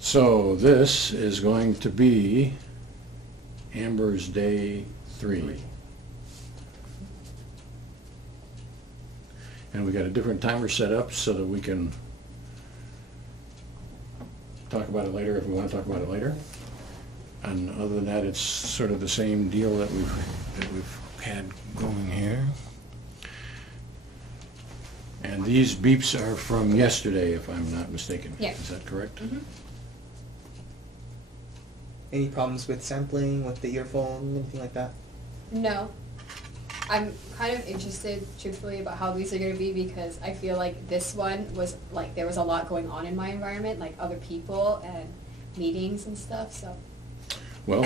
So this is going to be Amber's day 3. And we got a different timer set up so that we can talk about it later if we want to talk about it later. And other than that, it's sort of the same deal that we've had going here. And these beeps are from yesterday, if I'm not mistaken. Yeah. Is that correct? Mm-hmm. Any problems with sampling, with the earphone, anything like that? No. I'm kind of interested, truthfully, about how these are going to be because I feel like this one was, like, there was a lot going on in my environment, like other people and meetings and stuff, so. Well,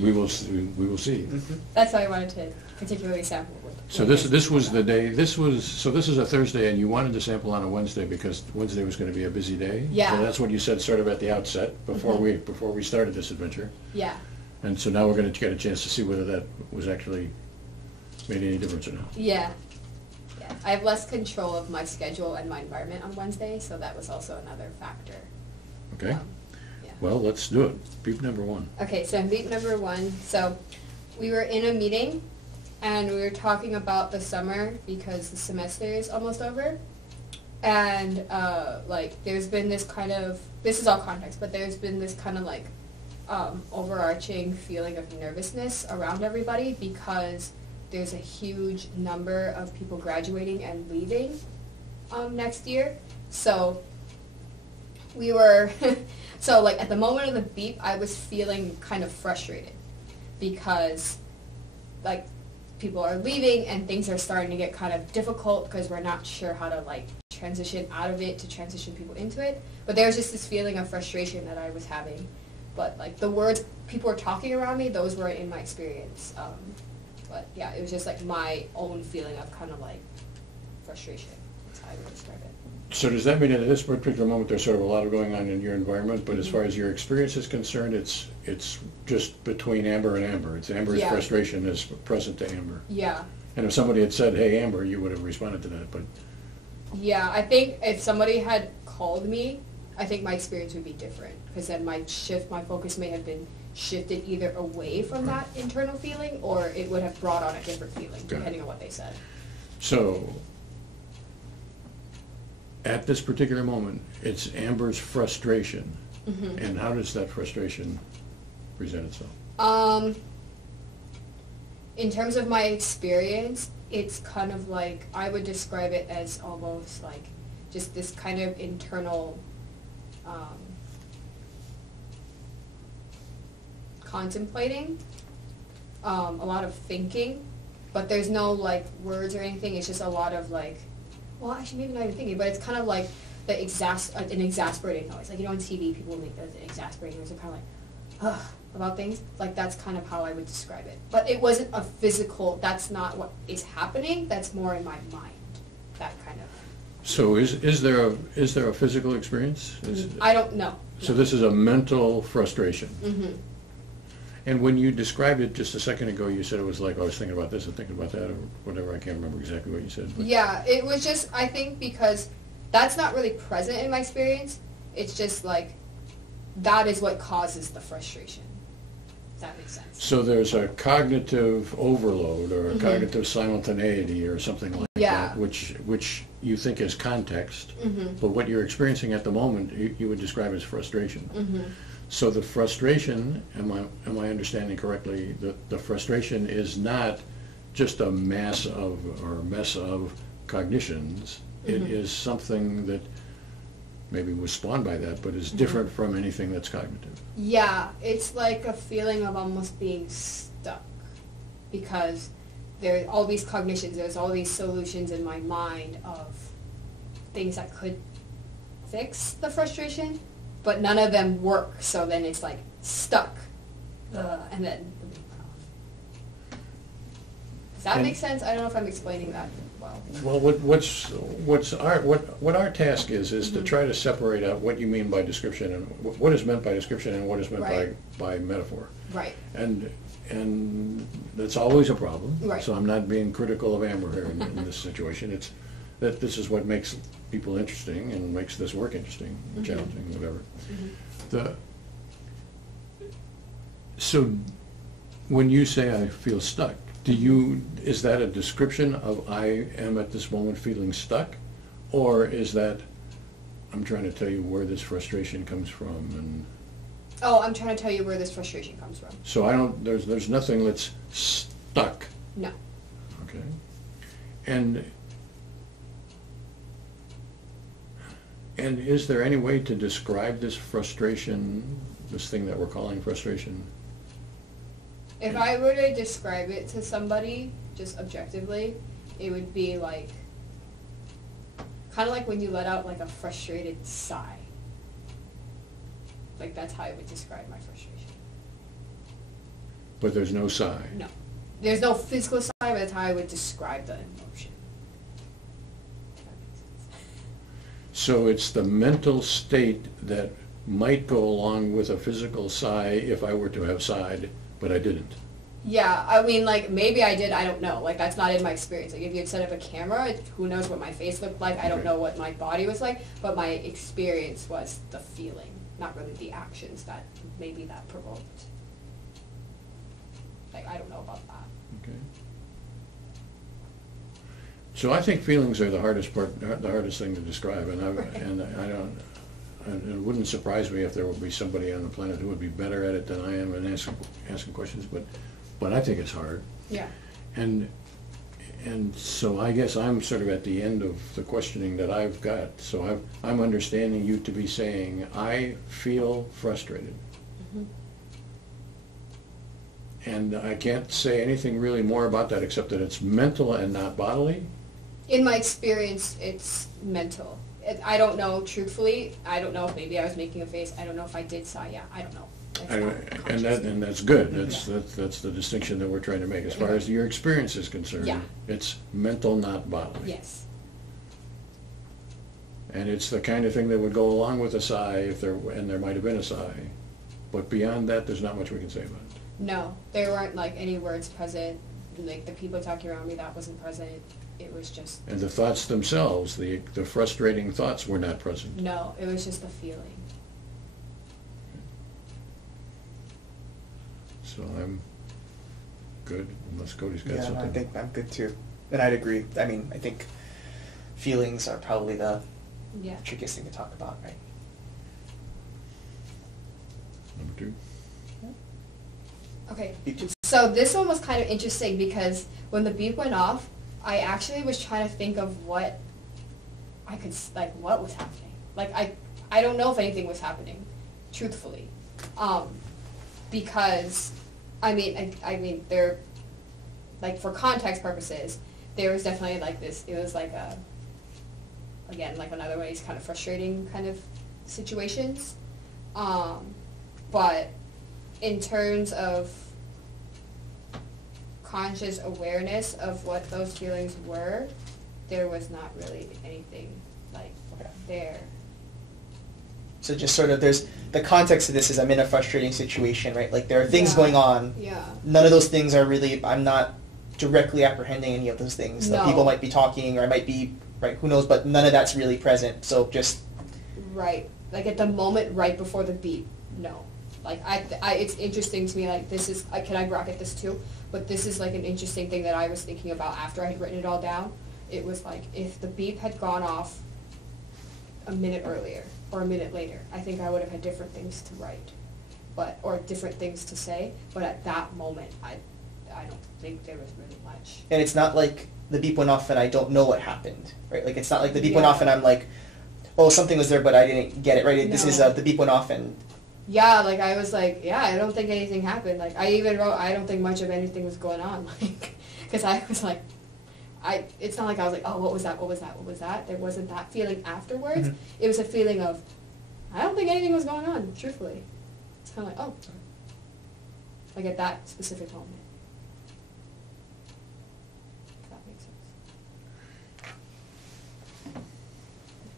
we will see. Mm-hmm. That's why I wanted to particularly sample with. So this was the day, this is a Thursday, and you wanted to sample on a Wednesday because Wednesday was going to be a busy day? Yeah. So that's what you said sort of at the outset, before we started this adventure. Yeah. And so now we're going to get a chance to see whether that was actually made any difference or not. Yeah. Yeah. I have less control of my schedule and my environment on Wednesday, so that was also another factor. Okay? Yeah. Well, let's do it. Beep number 1. Okay, so beat number 1. So we were in a meeting and we were talking about the summer because the semester is almost over. And like there's been this kind of, this is all context, but there's been this kind of like overarching feeling of nervousness around everybody because there's a huge number of people graduating and leaving next year. So we were, so like at the moment of the beep, I was feeling kind of frustrated because like people are leaving and things are starting to get kind of difficult because we're not sure how to like transition out of it to transition people into it. But there was just this feeling of frustration that I was having. But like the words people were talking around me, those weren't in my experience. But yeah, it was just like my own feeling of kind of like frustration. That's how I would describe it. So does that mean that at this particular moment there's sort of a lot going on in your environment, but as far as your experience is concerned, it's just between Amber and Amber. It's Amber's frustration is present to Amber. Yeah. And if somebody had said, "Hey, Amber," you would have responded to that, but... Yeah, I think if somebody had called me, I think my experience would be different because then my focus may have been shifted either away from that internal feeling or it would have brought on a different feeling depending on what they said. So, at this particular moment, it's Amber's frustration. Mm-hmm. And how does that frustration present itself? In terms of my experience, it's kind of like, I would describe it as almost like just this kind of internal contemplating, a lot of thinking, but there's no like words or anything. It's just a lot of like, well, actually maybe not even thinking, but it's kind of like the an exasperating noise. Like, you know, on TV people make those exasperating noise. They're kind of like, ugh, about things. Like, that's kind of how I would describe it. But it wasn't a physical, that's not what is happening. That's more in my mind, that kind of. So is there a physical experience? I don't know. So this is a mental frustration. Mm-hmm. And when you described it just a second ago, you said it was like, I was thinking about this and thinking about that, or whatever. I can't remember exactly what you said. But. Yeah, it was just, I think because that's not really present in my experience. It's just like, that is what causes the frustration. Does that make sense? So there's a cognitive overload or a cognitive simultaneity or something like that, which you think is context, but what you're experiencing at the moment, you would describe as frustration. Mm-hmm. So the frustration, am I understanding correctly, the frustration is not just a mass of cognitions. It is something that maybe was spawned by that, but is different from anything that's cognitive. Yeah, it's like a feeling of almost being stuck because there are all these cognitions, there's all these solutions in my mind of things that could fix the frustration, but none of them work, so then it's like stuck. And then does that make sense? I don't know if I'm explaining that well. Well, what our task is to try to separate out what you mean by description and what is meant by description and what is meant by metaphor. Right. And that's always a problem. Right. So I'm not being critical of Amber here in this situation. It's that this is what makes people interesting and makes this work interesting, challenging, whatever. So when you say I feel stuck, is that a description of I am at this moment feeling stuck? Or is that I'm trying to tell you where this frustration comes from? And Oh, I'm trying to tell you where this frustration comes from. so there's nothing that's stuck. No. Okay. And is there any way to describe this frustration, this thing that we're calling frustration? If I were to describe it to somebody, just objectively, it would be like, kind of like when you let out like a frustrated sigh. Like that's how I would describe my frustration. But there's no sigh. No. There's no physical sigh, but that's how I would describe the emotion. If that makes sense. So it's the mental state that might go along with a physical sigh if I were to have sighed, but I didn't. Yeah, I mean, like, maybe I did, I don't know. Like, that's not in my experience. Like, if you had set up a camera, who knows what my face looked like, I don't Okay. know what my body was like, but my experience was the feeling, not really the actions that maybe that provoked. Like, I don't know about that. Okay. So I think feelings are the hardest part, the hardest thing to describe, and I don't. And it wouldn't surprise me if there would be somebody on the planet who would be better at it than I am in asking questions, but I think it's hard. Yeah. And so I guess I'm sort of at the end of the questioning that I've got. So I'm understanding you to be saying, I feel frustrated. And I can't say anything really more about that except that it's mental and not bodily. In my experience, it's mental. I don't know, truthfully, I don't know if maybe I was making a face, I don't know if I did sigh, yeah, I don't know. That's not conscious. And that's good. That's the distinction that we're trying to make. As far as your experience is concerned, Yeah. it's mental, not bodily. Yes. And it's the kind of thing that would go along with a sigh and there might have been a sigh. But beyond that, there's not much we can say about it. No, there weren't like any words present, like the people talking around me, that wasn't present. It was just, And the thoughts themselves, the frustrating thoughts were not present. no, it was just a feeling. So I'm good, unless Cody's got Yeah, something. I think I'm good too. And I'd agree. I mean, I think feelings are probably the Yeah. trickiest thing to talk about, right? Number two. Okay, You too. so this one was kind of interesting because when the beep went off, I actually was trying to think of what I could, like, what was happening. Like, I don't know if anything was happening, truthfully. Because, I mean, there, like, for context purposes, there was definitely, like, this, it was like a, again, like another one of these kind of frustrating kind of situations. But in terms of conscious awareness of what those feelings were, there was not really anything like Okay. there. So just sort of, there's, the context of this is I'm in a frustrating situation, right? Like there are things Yeah. going on. Yeah. None of those things are really, I'm not directly apprehending any of those things. The No. people might be talking or I might be, right, who knows, but none of that's really present. So just, Right. Like at the moment right before the beep, no. Like it's interesting to me, like this is, can I bracket this too? But this is like an interesting thing that I was thinking about after I had written it all down. It was like, if the beep had gone off a minute earlier or a minute later, I think I would have had different things to write, or different things to say. But at that moment, I don't think there was really much. and it's not like the beep went off and I don't know what happened, right? Like it's not like the beep went Yeah. off and I'm like, oh, something was there, but I didn't get it, right? This is, No. the beep went off and, Yeah, like I was like, yeah, I don't think anything happened. Like I even wrote, I don't think much of anything was going on. Like, because I was like, it's not like I was like, oh, what was that? What was that? What was that? There wasn't that feeling afterwards. Mhm. It was a feeling of, I don't think anything was going on, truthfully. It's kind of like, oh, like at that specific moment. If that makes sense.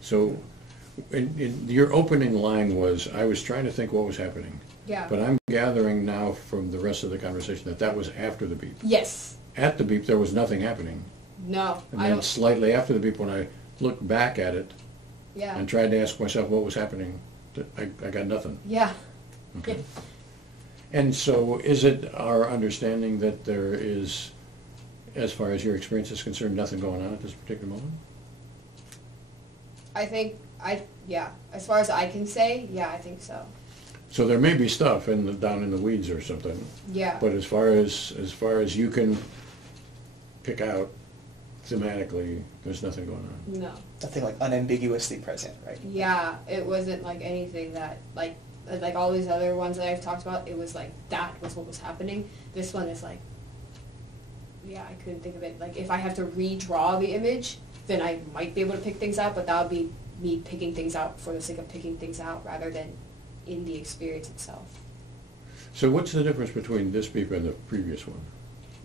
So in your opening line was, I was trying to think what was happening. Yeah. But I'm gathering now from the rest of the conversation that was after the beep. Yes. At the beep, there was nothing happening. No. And I then don't. slightly after the beep, when I looked back at it Yeah. and tried to ask myself what was happening, I got nothing. Yeah. Okay. Yeah. And so is it our understanding that there is, as far as your experience is concerned, nothing going on at this particular moment? I think yeah. As far as I can say, yeah, I think so. So there may be stuff down in the weeds or something, Yeah. but as far as you can pick out thematically, there's nothing going on. No. Nothing like unambiguously present, right? Yeah, it wasn't like anything that like all these other ones that I've talked about. It was like that was what was happening. This one is like, yeah, I couldn't think of it. Like if I have to redraw the image, then I might be able to pick things out, but that would be me picking things out for the sake of picking things out rather than in the experience itself. So what's the difference between this beep and the previous one?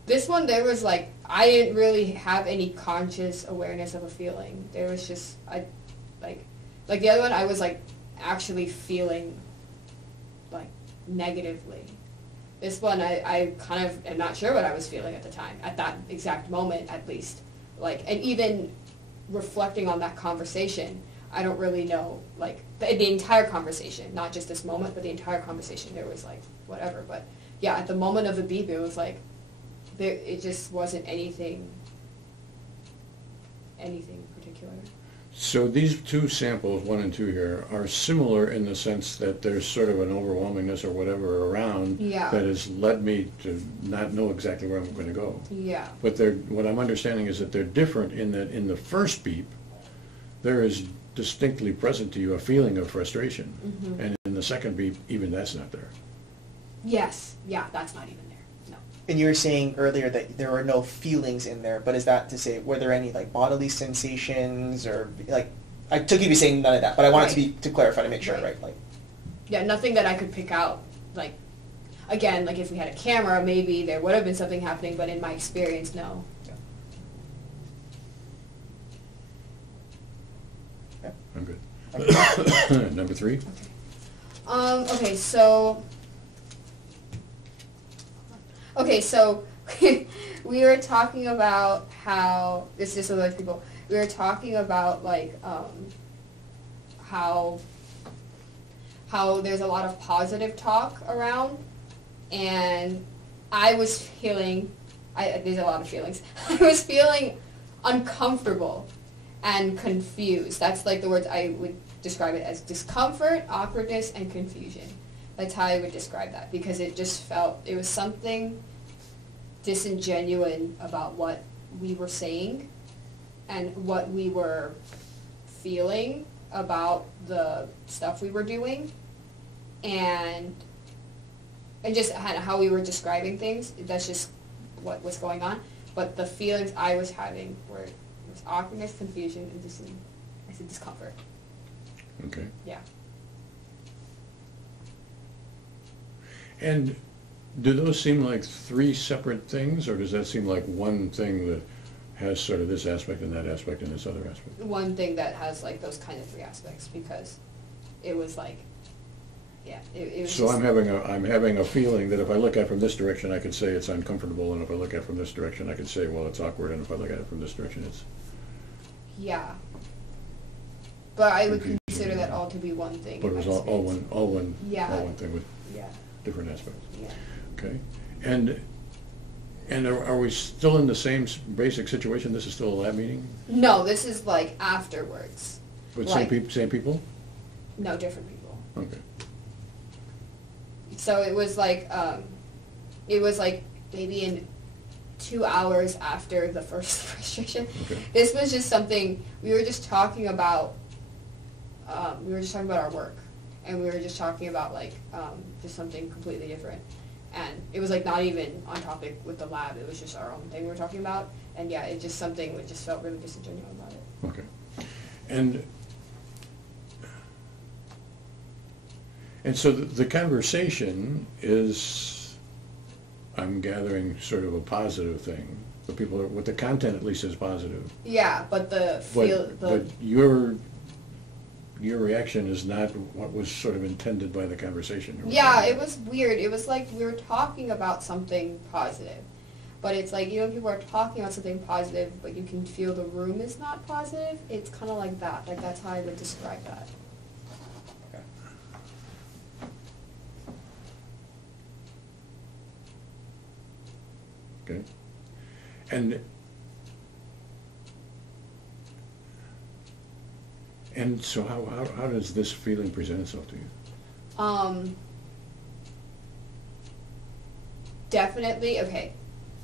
This one, there was like, I didn't really have any conscious awareness of a feeling. There was just, like the other one, I was like actually feeling like negatively. This one, I kind of am not sure what I was feeling at the time, at that exact moment at least. Like, and even reflecting on that conversation, I don't really know, like, the entire conversation, not just this moment, but the entire conversation, there was like, whatever. But yeah, at the moment of the beep, it was like, it just wasn't anything particular. So these two samples, 1 and 2 here, are similar in the sense that there's sort of an overwhelmingness or whatever around Yeah. that has led me to not know exactly where I'm going to go. Yeah. But what I'm understanding is that they're different in that in the first beep, there is distinctly present to you a feeling of frustration. Mm-hmm. And in the second beep, even that's not there. Yes. Yeah, that's not even there. No. And you were saying earlier that there were no feelings in there, but is that to say, were there any like bodily sensations or like, I took you to be saying none of that, but I wanted to clarify to make sure, right? Like, Yeah, nothing that I could pick out. Like, again, like if we had a camera, maybe there would have been something happening, but in my experience, no. I'm good. Number 3? Okay, so we were talking about how this is with other people. We were talking about like how there's a lot of positive talk around, and I was feeling there's a lot of feelings. I was feeling uncomfortable and confused. That's like the words I would describe it as: discomfort, awkwardness, and confusion. That's how I would describe that, because it just felt, it was something disingenuous about what we were saying and what we were feeling about the stuff we were doing, and just how we were describing things. That's just what was going on. But the feelings I was having were awkwardness, confusion, and discomfort. Okay. Yeah. And do those seem like 3 separate things, or does that seem like one thing that has sort of this aspect and that aspect and this other aspect? One thing that has like those kind of 3 aspects, because it was like, yeah, it was. So just, I'm having a feeling that if I look at it from this direction, I could say it's uncomfortable, and if I look at it from this direction, I could say, well, it's awkward, and if I look at it from this direction, it's... Yeah. But I would Confusion. consider that all to be one thing. But it in was my all experience. one Yeah. thing with Yeah. different aspects. Yeah. Okay. And are we still in the same basic situation? This is still a lab meeting? No, this is like afterwards. With Like- same people? No, different people. Okay. So it was like maybe in 2 hours after the first frustration. Okay. This was just something we were just talking about. We were just talking about our work, and we were just talking about like just something completely different. And it was like not even on topic with the lab. It was just our own thing we were talking about. And yeah, it just something that just felt really disingenuous about it. Okay. And so the conversation is, I'm gathering, sort of a positive thing. The people are, with the content at least is positive. Yeah, but But your reaction is not what was sort of intended by the conversation. Yeah, it was weird. It was like we were talking about something positive, But it's like, you know, people are talking about something positive, but you can feel the room is not positive. It's kind of like that. Like, that's how I would describe that. Okay. Okay. And so how does this feeling present itself to you? Definitely, okay.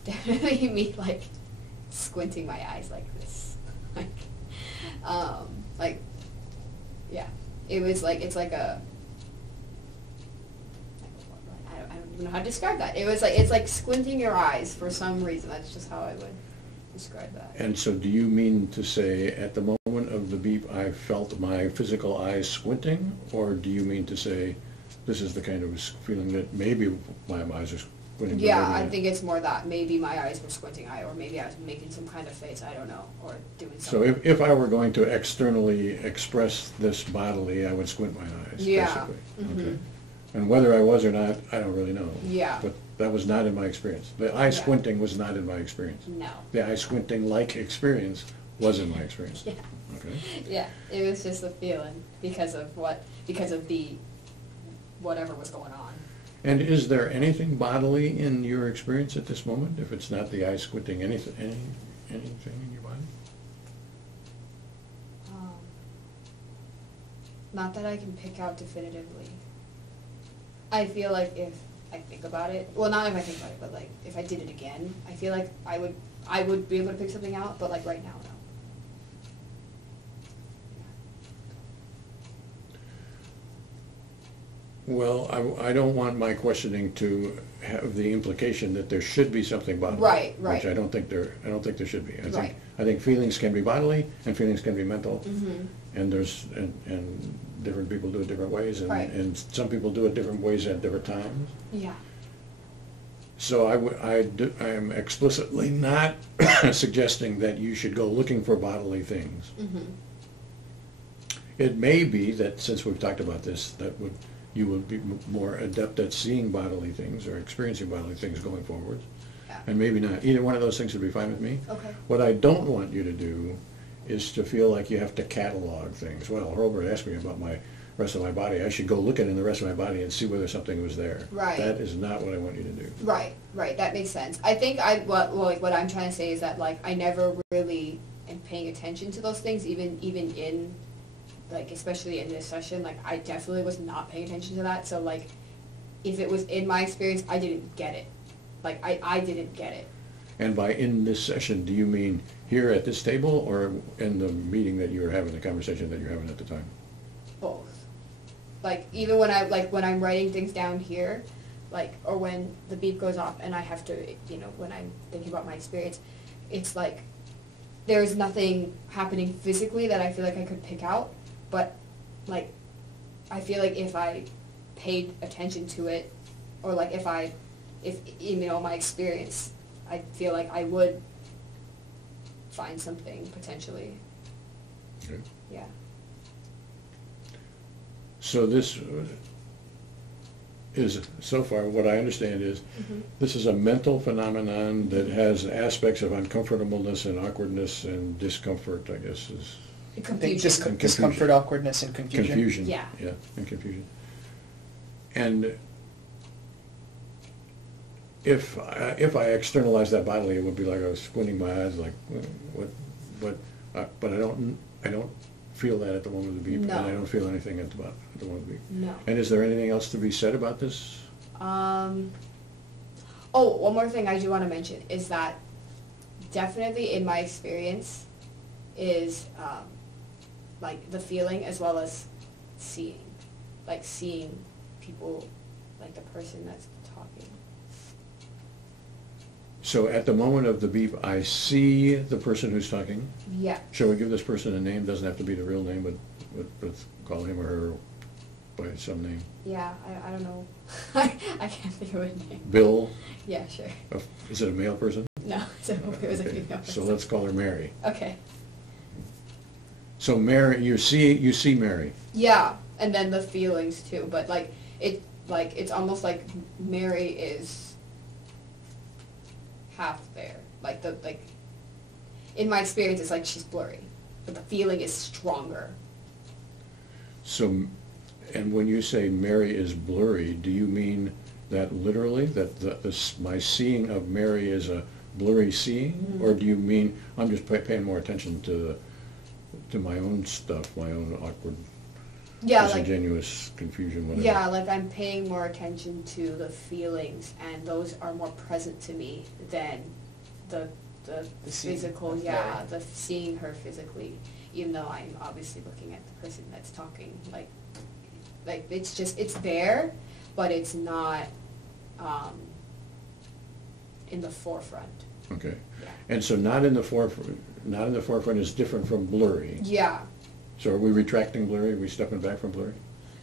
Definitely me, like, squinting my eyes like this. Like, yeah. It was like, it's like a, I don't even know how to describe that. It was like, it's like squinting your eyes for some reason. That's just how I would describe that. And so do you mean to say at the moment of the beep I felt my physical eyes squinting, or do you mean to say this is the kind of feeling that maybe my eyes are squinting? Yeah, I think it's more that maybe my eyes were squinting, or maybe I was making some kind of face, I don't know, or doing something. So if I were going to externally express this bodily, I would squint my eyes, Yeah. basically. Mhm. Okay. And whether I was or not, I don't really know. Yeah. But that was not in my experience. The eye Yeah. squinting was not in my experience. No. The eye squinting like experience was in my experience. Yeah. Okay. Yeah, it was just a feeling because of the whatever was going on. And is there anything bodily in your experience at this moment, if it's not the eye squinting, anything in your body? Not that I can pick out definitively. I feel like if I think about it, well, not if I think about it, but like if I did it again, I feel like I would be able to pick something out, but like right now, no. Well, I don't want my questioning to have the implication that there should be something bodily. Right. Which I don't think there should be. Right. I think feelings can be bodily and feelings can be mental. Mm-hmm. And and different people do it different ways, and, Right. and some people do it different ways at different times. Yeah. So I am explicitly not suggesting that you should go looking for bodily things. Mm-hmm. It may be that since we've talked about this, you would be more adept at seeing bodily things or experiencing bodily things going forward. Yeah. And maybe not. Either one of those things would be fine with me. Okay. What I don't want you to do is to feel like you have to catalog things. Well, Robert asked me about my rest of my body. I should go look in the rest of my body and see whether something was there. Right. That is not what I want you to do. Right. That makes sense. I think what I'm trying to say is that like I never really am paying attention to those things, even in like especially in this session. Like I definitely was not paying attention to that. So like if it was in my experience, I didn't get it. Like I didn't get it. And by in this session, do you mean here at this table or in the meeting that you were having, the conversation that you're having at the time? Both. Like even when I'm writing things down here, like or when the beep goes off and I have to, when I'm thinking about my experience, it's like there's nothing happening physically that I feel like I could pick out, but like I feel like if I paid attention to it, or like if my experience, I feel like I would find something potentially. Okay. Yeah. So this is, so far, what I understand is, this is a mental phenomenon that has aspects of uncomfortableness and awkwardness and discomfort, I guess, is I think Confusion. discomfort, awkwardness, and confusion. confusion. Yeah. Yeah, and confusion. And if I externalize that bodily, it would be like I was squinting my eyes, like, but I don't feel that at the moment of the beep, No. and I don't feel anything at the moment of the beep. No. And is there anything else to be said about this? Oh, one more thing I do want to mention is that definitely in my experience is like the feeling as well as seeing people, like the person that's talking. So at the moment of the beep, I see the person who's talking. Yeah. Shall we give this person a name? Doesn't have to be the real name, but call him or her by some name. Yeah, I don't know. I can't think of a name. Bill? Yeah, sure. Is it a male person? No, so it was a Okay, female so person. let's call her Mary. Okay. So Mary, you see Mary. Yeah, and then the feelings too, but it's almost like Mary half there. In my experience, it's like she's blurry, but the feeling is stronger. So, and when you say Mary is blurry, do you mean that literally, that my seeing of Mary is a blurry seeing? Mm-hmm. Or do you mean I'm just paying more attention to my own stuff, my own awkward, disingenuous confusion, whatever? Yeah, like I'm paying more attention to the feelings, and those are more present to me than the physical, the seeing her physically, even though I'm obviously looking at the person that's talking. Like it's just, it's there, but it's not in the forefront. Okay. Yeah. And so not in the forefront is different from blurry. Yeah. So are we retracting blurry? Are we stepping back from blurry?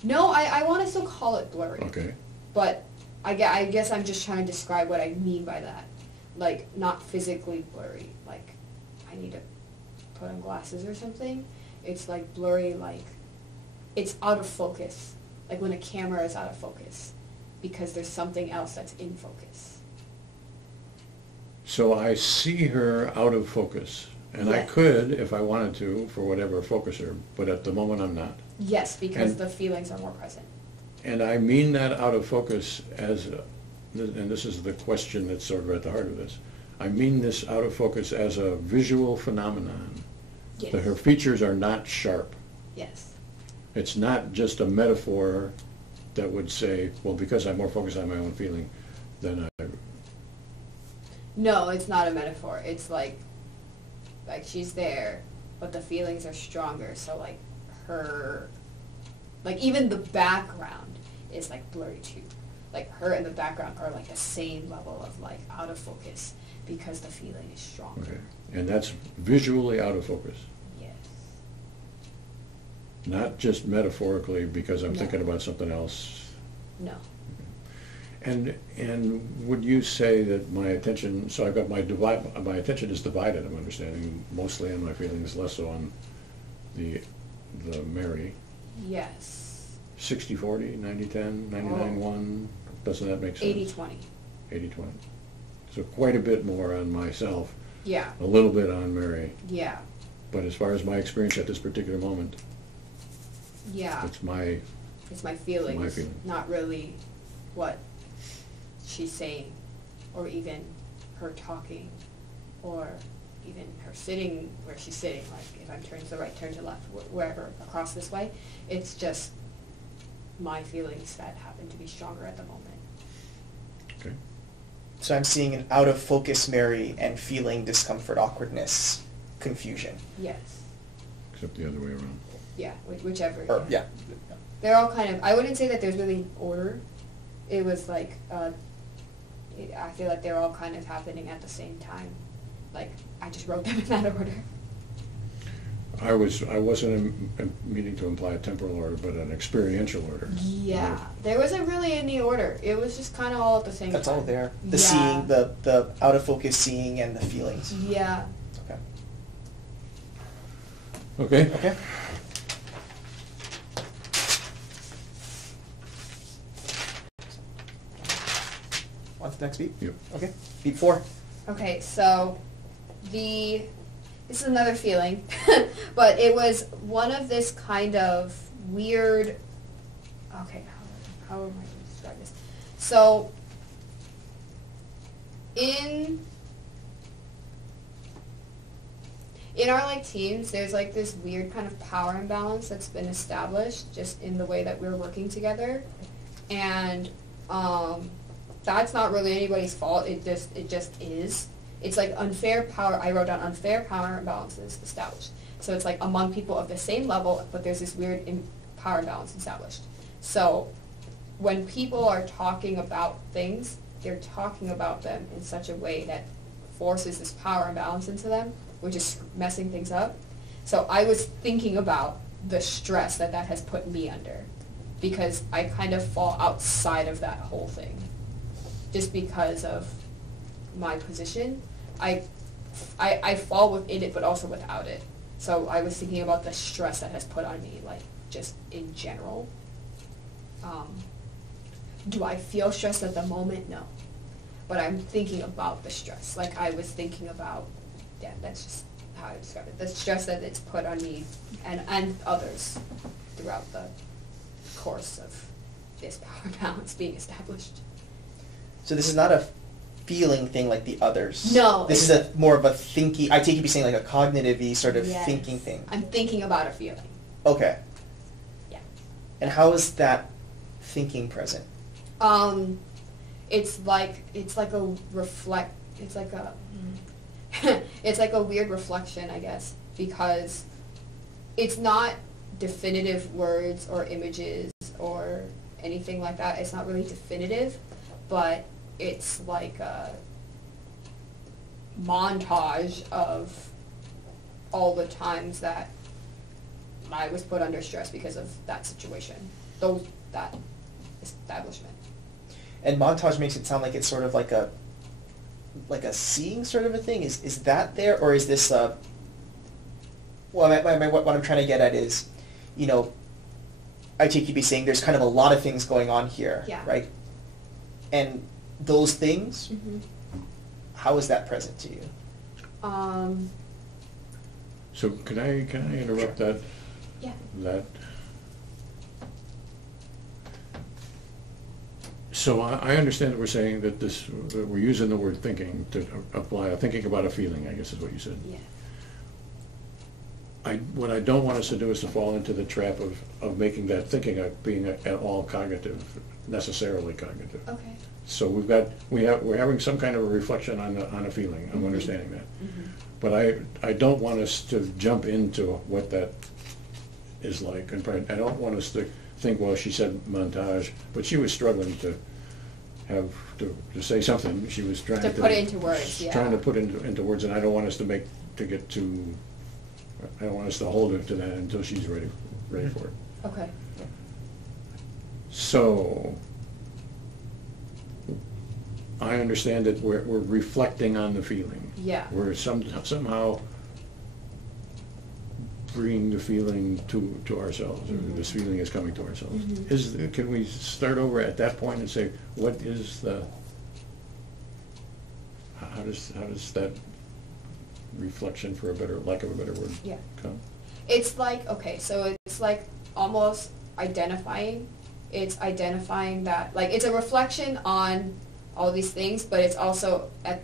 No, I want to still call it blurry. Okay. But I guess I'm just trying to describe what I mean by that. Like, not physically blurry. Like, I need to put on glasses or something. It's like blurry, like, it's out of focus. Like when a camera is out of focus. Because there's something else that's in focus. So I see her out of focus. And I Yes. could, if I wanted to, for whatever focuser, but at the moment I'm not. Yes, because And- the feelings are more present. And I mean that out of focus and this is the question that's sort of at the heart of this, I mean this out of focus as a visual phenomenon. Yes. That her features are not sharp. Yes. It's not just a metaphor that would say, well, because I'm more focused on my own feeling than I... No, it's not a metaphor. It's like she's there, but the feelings are stronger. So like her, like even the background is like blurry too. Like her and the background are like the same level of like out of focus because the feeling is stronger. Okay. And that's visually out of focus. Yes. Not just metaphorically because I'm No. thinking about something else. No. And would you say that my attention, so I've got my attention is divided, I'm understanding, mostly on my feelings, less so on the Mary. Yes. 60-40, 90-10, 99-1, doesn't that make sense? 80-20. 80-20. So quite a bit more on myself, Yeah. a little bit on Mary. Yeah. But as far as my experience at this particular moment, Yeah. it's my feelings, feeling. not really what she's saying, or even her talking, or even her sitting where she's sitting, like if I'm turning to the right, turn to the left, wherever, across this way. It's just my feelings that happen to be stronger at the moment. Okay. So I'm seeing an out of focus Mary and feeling discomfort, awkwardness, confusion. Yes. Except the other way around. Yeah, whichever. Or yeah. They're all kind of, I wouldn't say that there's really order. It was like, I feel like they're all kind of happening at the same time. Like, I just wrote them in that order. I wasn't meaning to imply a temporal order, but an experiential order. Yeah, there wasn't really any order. It was just kind of all at the same That's time. all there. The Yeah. seeing, the out of focus seeing and the feelings. Yeah. Okay. Okay? Okay. On to the next beat? Yep. Okay. Beat 4. Okay, so this is another feeling, but it was one of this kind of weird, okay, how am I going to describe this? So, in our like teams, there's like this weird kind of power imbalance that's been established just in the way that we're working together, and that's not really anybody's fault. It just is. It's like unfair power. I wrote down unfair power imbalances established. So it's like among people of the same level, but there's this weird power imbalance established. So when people are talking about things, they're talking about them in such a way that forces this power imbalance into them, which is messing things up. So I was thinking about the stress that has put me under, because I kind of fall outside of that whole thing, just because of my position. I fall within it, but also without it. So I was thinking about the stress that has put on me, like just in general. Do I feel stressed at the moment? No. but I'm thinking about the stress. Like I was thinking about, yeah, that's just how I describe it. The stress that it's put on me and others throughout the course of this power balance being established. So this is not a feeling thing like the others. No. This is a more of a thinking. I take you to be saying like a cognitive-y sort of Yes. thinking thing. I'm thinking about a feeling. Okay. Yeah. And how is that thinking present? It's like a reflect. It's like a. It's like a weird reflection, I guess, because it's not definitive words or images or anything like that. It's not really definitive, but it's like a montage of all the times that I was put under stress because of that situation, that establishment. And montage makes it sound like it's sort of like a seeing sort of a thing. Is that there, or is this well, what I'm trying to get at is, you know, I take you to be saying there's kind of a lot of things going on here, Yeah. right? And those things, Mm-hmm. how is that present to you? So can I interrupt that? Yeah. That. So I understand that we're saying that that we're using the word thinking to apply, thinking about a feeling, I guess is what you said. Yeah. What I don't want us to do is to fall into the trap of making that thinking being at all cognitive, necessarily cognitive. Okay. So we're having some kind of a reflection on a feeling. I'm Mhm. understanding that. Mm-hmm. But I don't want us to jump into what that is like. And I don't want us to think, well, she said montage, but she was struggling to say something. She was trying To put it into words, yeah. Trying to put it into words, and I don't want us to I don't want us to hold her to that until she's ready for it. Okay. So, I understand that we're reflecting on the feeling. Yeah. We're somehow bringing the feeling to ourselves, or Mhm. this feeling is coming to ourselves. Mhm. Can we start over at that point and say, what is how does that reflection, for lack of a better word, Yeah. come? It's like, okay, so it's like almost identifying. It's identifying that, like, it's a reflection on all these things, but it's also at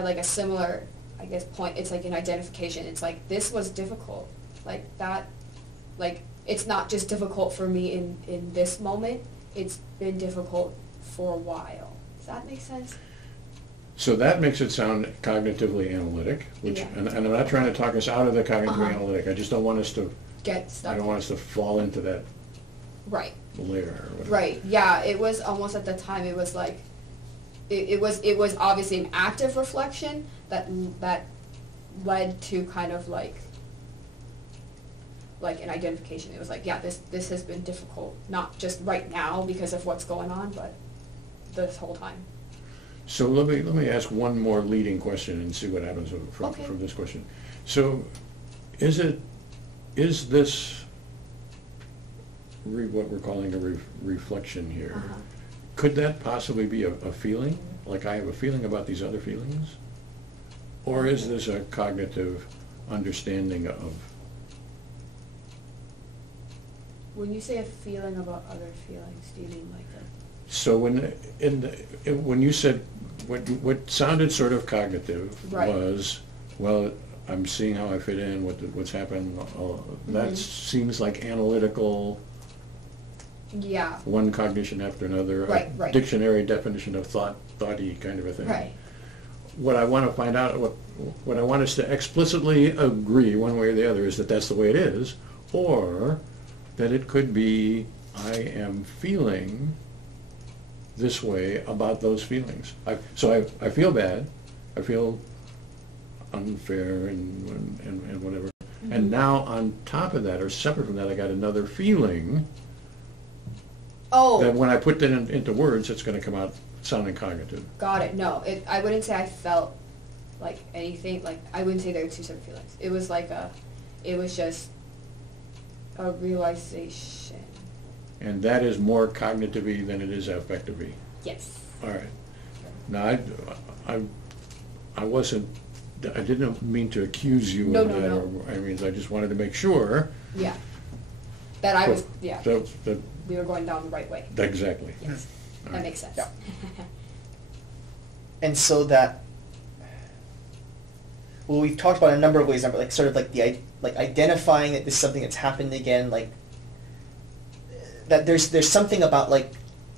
like a similar, I guess, point. It's like an identification. It's like, this was difficult. Like that, like, it's not just difficult for me in this moment. It's been difficult for a while. Does that make sense? So that makes it sound cognitively analytic, which, Yeah. and I'm not trying to talk us out of the cognitively Uh-huh. analytic. I just don't want us to. Get stuck. I don't want us to fall into that Right. layer or whatever. Right. Yeah. It was almost at the time. It was like, it was obviously an active reflection that led to kind of like an identification. It was like, yeah, this has been difficult, not just right now because of what's going on, but this whole time. So let me ask one more leading question and see what happens Okay. from this question. So, is this what we're calling a reflection here? Uh-huh. Could that possibly be a feeling? Like I have a feeling about these other feelings? Or is this a cognitive understanding of? When you say a feeling about other feelings, do you mean like a... So when you said, what sounded sort of cognitive Right. was, well, I'm seeing how I fit in, what's happened, that Mhm. seems like analytical, Yeah. one cognition after another, Right, a right. dictionary definition of thoughty kind of a thing. Right. What I want to find out, what I want us to explicitly agree one way or the other is that that's the way it is, or that it could be, I am feeling this way about those feelings. So I feel bad, I feel unfair and whatever. Mm-hmm. And now on top of that, or separate from that, I got another feeling Oh. that when I put that into words, it's going to come out sounding cognitive. Got it. No, I wouldn't say I felt like anything. Like, I wouldn't say there were two separate feelings. It was like it was just a realization. And that is more cognitive-y than it is affective-y. Yes. All right. No, I wasn't, I didn't mean to accuse you No, of no, that. no. I mean, I just wanted to make sure. Yeah. That I was, yeah, That, we were going down the right way. exactly. Yes, that makes sense. Yeah. And so that, well, we've talked about a number of ways, like sort of like like identifying that this is something that's happened again, like that there's something about like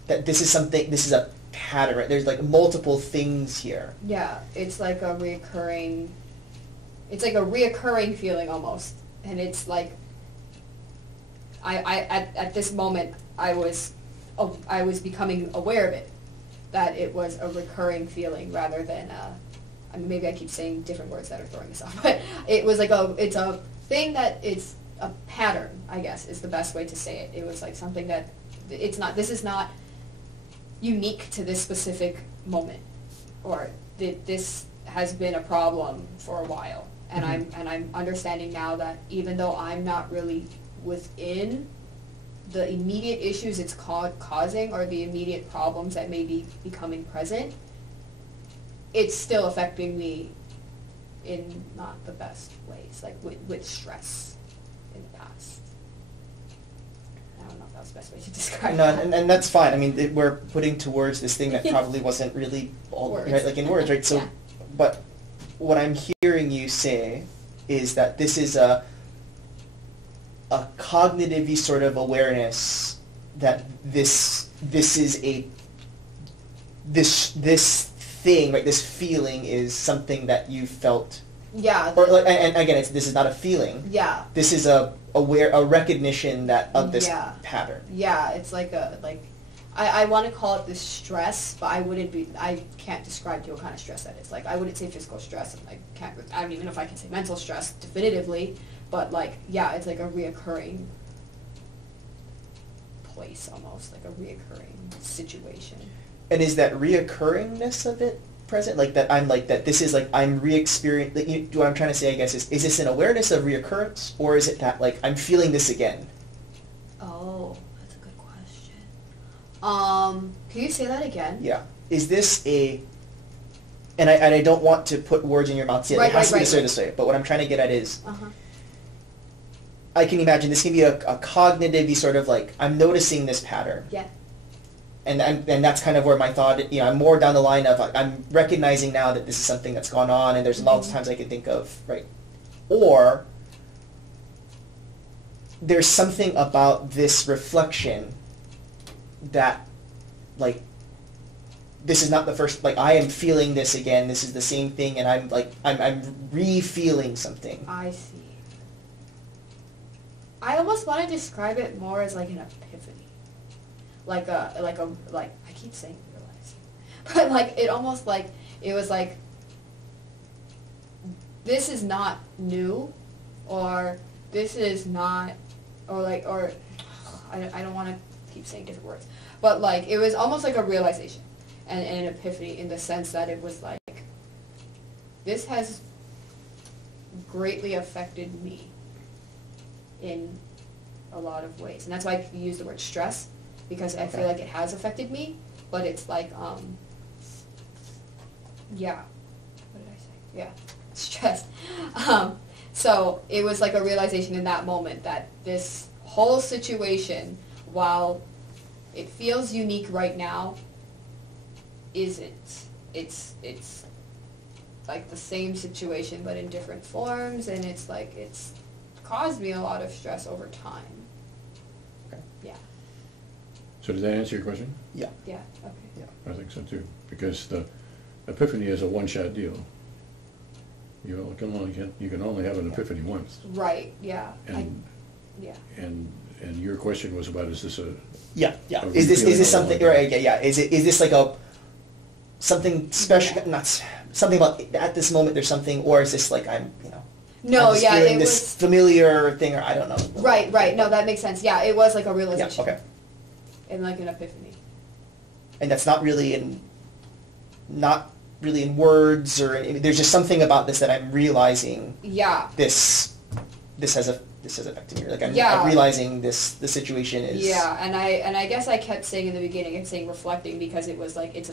that this is a pattern, right? There's like multiple things here. Yeah, it's like a reoccurring feeling almost, and it's like at this moment I was becoming aware of it, that it was a recurring feeling rather than I mean, maybe I keep saying different words that are throwing us off, but it was like it's a thing that it's a pattern, I guess, is the best way to say it. It was like something that this is not unique to this specific moment, or this has been a problem for a while, and I'm understanding now that even though I'm not really within the immediate issues it's causing or the immediate problems that may be becoming present, it's still affecting me in not the best ways, like with stress in the past. I don't know if that was the best way to describe No, that. and that's fine. I mean, we're putting to words this thing that probably wasn't really all Words. right, like in words, right? So, Yeah. but what I'm hearing you say is that this is a cognitive sort of awareness that this is this thing, right? This feeling is something that you felt. Yeah. Or like, and again, this is not a feeling. Yeah. This is a recognition that of this Yeah. pattern. Yeah, it's like I want to call it this stress, but I can't describe to you what kind of stress that is. Like, I wouldn't say physical stress, and I don't even know if I can say mental stress definitively, but like, yeah, it's like a reoccurring place almost, like a reoccurring situation. And is that reoccurringness of it present? Like that I'm like that this is like I'm re-experiencing, like, what I'm trying to say, I guess, is this an awareness of reoccurrence, or is it that like I'm feeling this again? Oh, that's a good question. Can you say that again? Yeah. Is this and I don't want to put words in your mouth, it has to be this way, but what I'm trying to get at is, I can imagine this can be a cognitive sort of like, I'm noticing this pattern. Yeah. And that's kind of where my thought, I'm more down the line of, I'm recognizing now that this is something that's gone on, and there's lots of times I can think of, right? Or there's something about this reflection that, like, this is not the first, like, I am feeling this again, this is the same thing, and I'm re-feeling something. I see. I almost want to describe it more as like an epiphany. Like I keep saying realize, but like it almost like it was like this is not new, or this is not, or I don't want to keep saying different words, but like it was almost like a realization and an epiphany in the sense that it was like this has greatly affected me in a lot of ways, and that's why I use the word stress. Because I feel like it has affected me, but it's like, yeah, what did I say? Yeah, stress. So it was like a realization in that moment that this whole situation, while it feels unique right now, isn't. It's like the same situation but in different forms, and it's like it's caused me a lot of stress over time. Yeah. So does that answer your question? Yeah. Yeah, okay. Yeah. I think so too, because the epiphany is a one-shot deal. You can only have an epiphany once. Right, yeah. And and your question was about, is this a Yeah. a Is this refeeling something? of- Right. Yeah. Is this like something special? Not something about at this moment. There's something, or is this like I'm No, I'm just yeah, feeling it this was familiar thing, or I don't know. right. No, that makes sense. Yeah, it was like a Yeah. realization. Okay. And like an epiphany. And that's not really in words, or there's just something about this that I'm realizing. Yeah. This has affected me. Like I'm realizing the situation is. Yeah, and I guess I kept saying in the beginning, I'm saying reflecting because it was like it's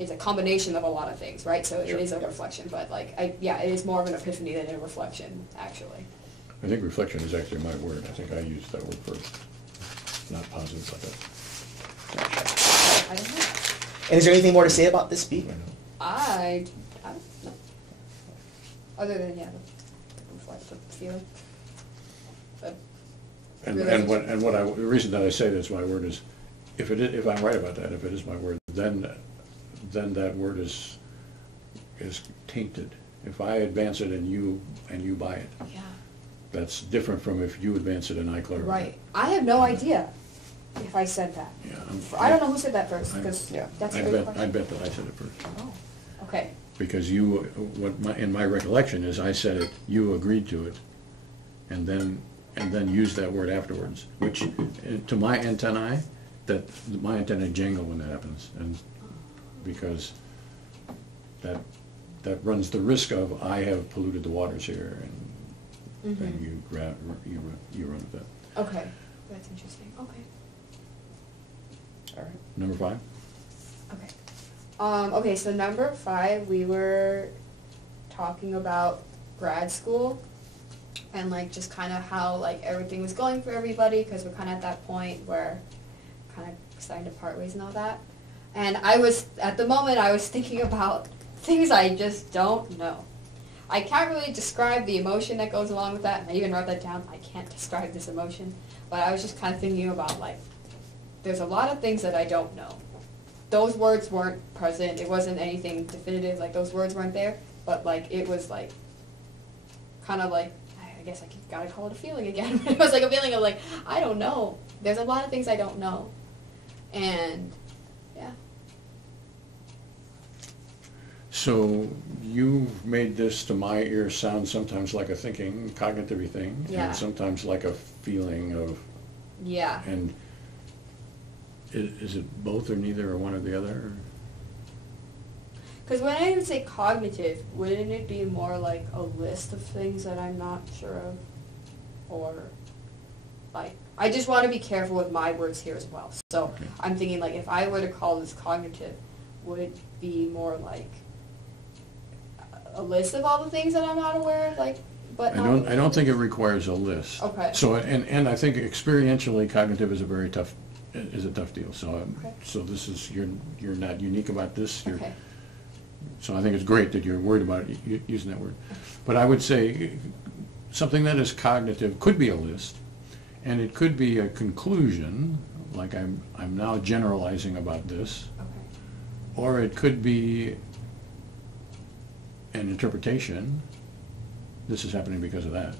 it's a combination of a lot of things, right? So Sure. it is a reflection, but like, it is more of an epiphany than a reflection, actually. I think reflection is actually my word. I think I used that word first, not positive like that. I don't know. And is there anything more to say about this beat? I don't know. Other than, the reflective feeling. But And really- the reason that I say that it's my word is, if I'm right about that, if it is my word, then that word is tainted. If I advance it and you buy it, Yeah. that's different from if you advance it and I clarify. Right. I have no idea if I said that. Yeah. I don't know who said that first, because Yeah. that's a I great bet question. that I said it first. Oh, okay. Because in my recollection is I said it, you agreed to it, and then used that word afterwards, which to my antennae, my antennae jangle when that happens, and because that runs the risk of I have polluted the waters here, and then you run with that. Okay. That's interesting. Okay. All right. Number 5? Okay. Okay, so number 5, we were talking about grad school and like just kind of how like everything was going for everybody, because we're kind of at that point where kind of starting to part ways and all that. And at the moment I was thinking about things I just don't know. I can't really describe the emotion that goes along with that, and I even wrote that down. I can't describe this emotion, but I was just kind of thinking about like, there's a lot of things that I don't know. Those words weren't present. It wasn't anything definitive. Like those words weren't there, but like it was like, kind of like, I guess I gotta call it a feeling again. It was like a feeling of like, I don't know. There's a lot of things I don't know, and yeah. So you've made this, to my ear, sound sometimes like a thinking, cognitive-y thing, Yeah. and sometimes like a feeling of, Yeah. and is it both or neither or one or the other? Because when I would say cognitive, wouldn't it be more like a list of things that I'm not sure of? Or, like, I just want to be careful with my words here as well. So Okay. I'm thinking, like, if I were to call this cognitive, would it be more like a list of all the things that I'm not aware of? Like, but not... I don't think it requires a list. Okay. So, and I think experientially cognitive is a tough deal. So, Okay. so this is, you're not unique about this. Okay. So I think it's great that you're worried about using that word. But I would say something that is cognitive could be a list, and it could be a conclusion, like I'm now generalizing about this, Okay. or it could be an interpretation. This is happening because of that.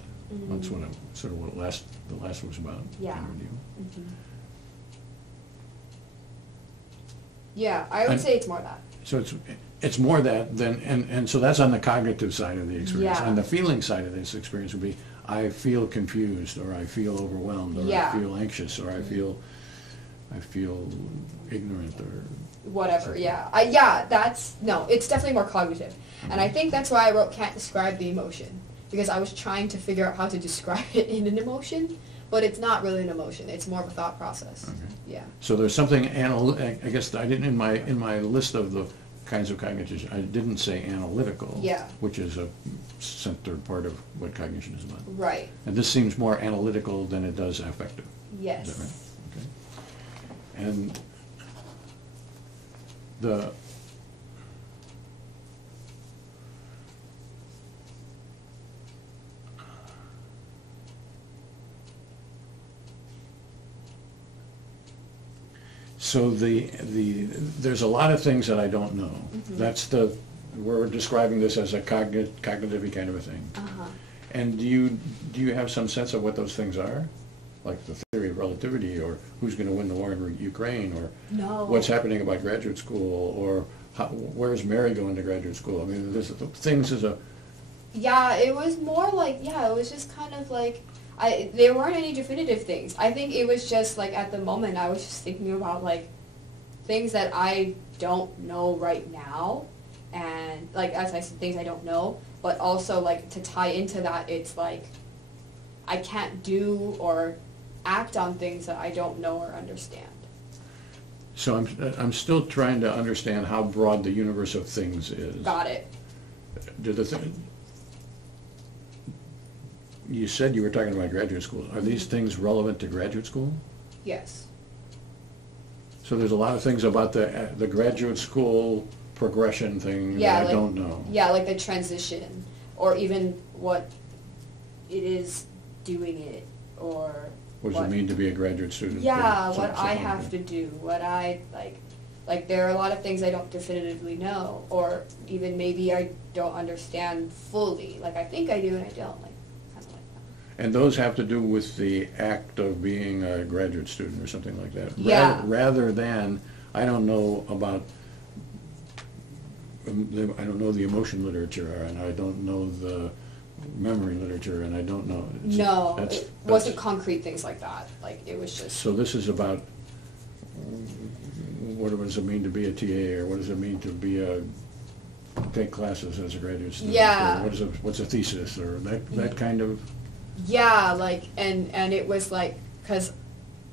That's what the last was about. Yeah. kind of deal. Mm-hmm. Yeah, I would And- say it's more that. So it's more that than, and so that's on the cognitive side of the experience. Yeah. On the feeling side of this experience would be, I feel confused, or I feel overwhelmed, or Yeah. I feel anxious, or I feel ignorant, or Whatever, yeah. It's definitely more cognitive. And I think that's why I wrote can't describe the emotion, because I was trying to figure out how to describe it in an emotion, but it's not really an emotion. It's more of a thought process. Okay. Yeah. So there's something I guess I didn't, in my list of the kinds of cognition, I didn't say analytical. Yeah. Which is a centered part of what cognition is about. Right. And this seems more analytical than it does affective. Yes. Is that right? Okay. And the so there's a lot of things that I don't know. Mhm. We're describing this as a cognitive kind of a thing. Uh-huh. And do you have some sense of what those things are? Like the theory of relativity, or who's going to win the war in Ukraine, or No. what's happening about graduate school, or where's Mary going to graduate school? I mean, things is a... Yeah, it was more like, it was just kind of like, there weren't any definitive things. I think it was just like, at the moment, I was just thinking about like, things that I don't know right now, and like, as I said, things I don't know, but also like, to tie into that, it's like, I can't do or act on things that I don't know or understand. So I'm still trying to understand how broad the universe of things is. Got it. You said you were talking about graduate school. Are these things relevant to graduate school? Yes. So there's a lot of things about the graduate school progression thing Yeah, that like, I don't know. Yeah, like the transition, or even what it is doing it, or What does it mean to be a graduate student? Yeah, Or what I something have like to that. do, what I like there are a lot of things I don't definitively know, or even maybe I don't understand fully. Like I think I do and I don't, like kind of like that. And those have to do with the act of being a graduate student or something like that. Yeah. Rather than, I don't know about, I don't know the emotion literature, and I don't know the memory literature, and I don't know. No, That's- it wasn't that's- concrete things like that. Like it was just So this is about what does it mean to be a TA, or what does it mean to take classes as a graduate student? Yeah. Or what's a thesis, or that kind of. yeah, like and it was like because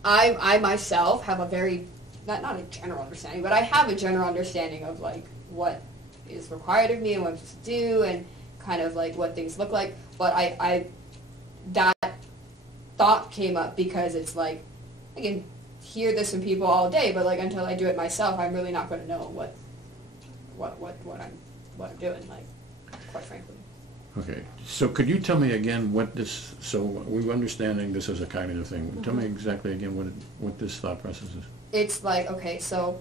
I myself have a very not a general understanding, but I have a general understanding of like what is required of me and what I'm supposed to do and kind of like what things look like. But I that thought came up because it's like I can hear this from people all day, but like until I do it myself, I'm really not going to know what I'm doing. Like quite frankly. Okay, so could you tell me again what this, so we're understanding this as a cognitive thing. Tell me exactly again what this thought process is. It's like, okay, so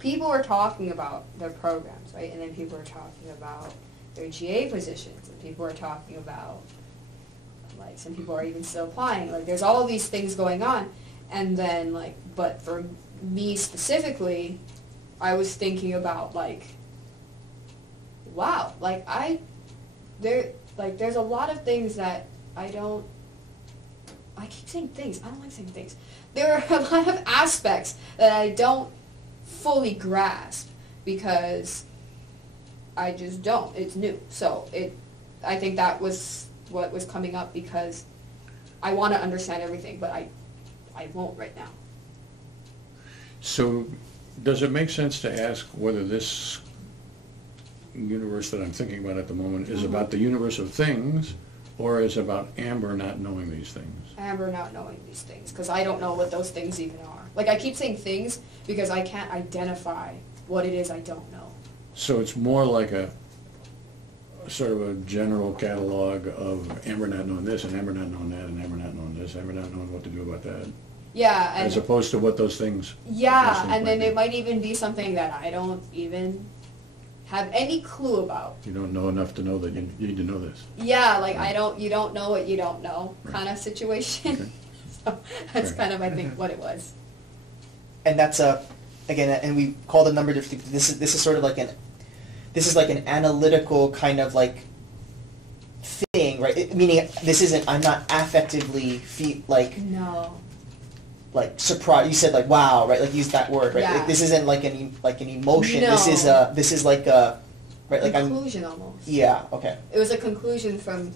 people were talking about their programs, right? And then people were talking about their GA positions, and people were talking about, like, some people are even still applying. Like, there's all these things going on. And then, like, but for me specifically, I was thinking about, like, wow, like, there's a lot of things that I keep saying things, I don't like saying things. There are a lot of aspects that I don't fully grasp because I just don't. It's new. So I think that was what was coming up because I want to understand everything, but I won't right now. So does it make sense to ask whether this universe that I'm thinking about at the moment is about the universe of things, or is about Amber not knowing these things? Amber not knowing these things because I don't know what those things even are. Like I keep saying things because I can't identify what it is I don't know. So it's more like a sort of a general catalog of Amber not knowing this, and Amber not knowing that, and Amber not knowing this, Amber not knowing what to do about that, Yeah, and as opposed to what those things. yeah, those things and then be. it might even be something that I don't even have any clue about. You don't know enough to know that you need to know this. Yeah, like you don't know what you don't know Right. kind of situation. Okay. So that's Okay. kind of I think what it was. And that's again, and we called a number of different. This is sort of like an analytical kind of like thing, right? Meaning this isn't. I'm not affectively No. like surprised. You said like wow, right? Like use that word, right? Yeah. Like, this isn't like an emotion. No. This is like a right. Like Conclusion almost. yeah. Okay. It was a conclusion from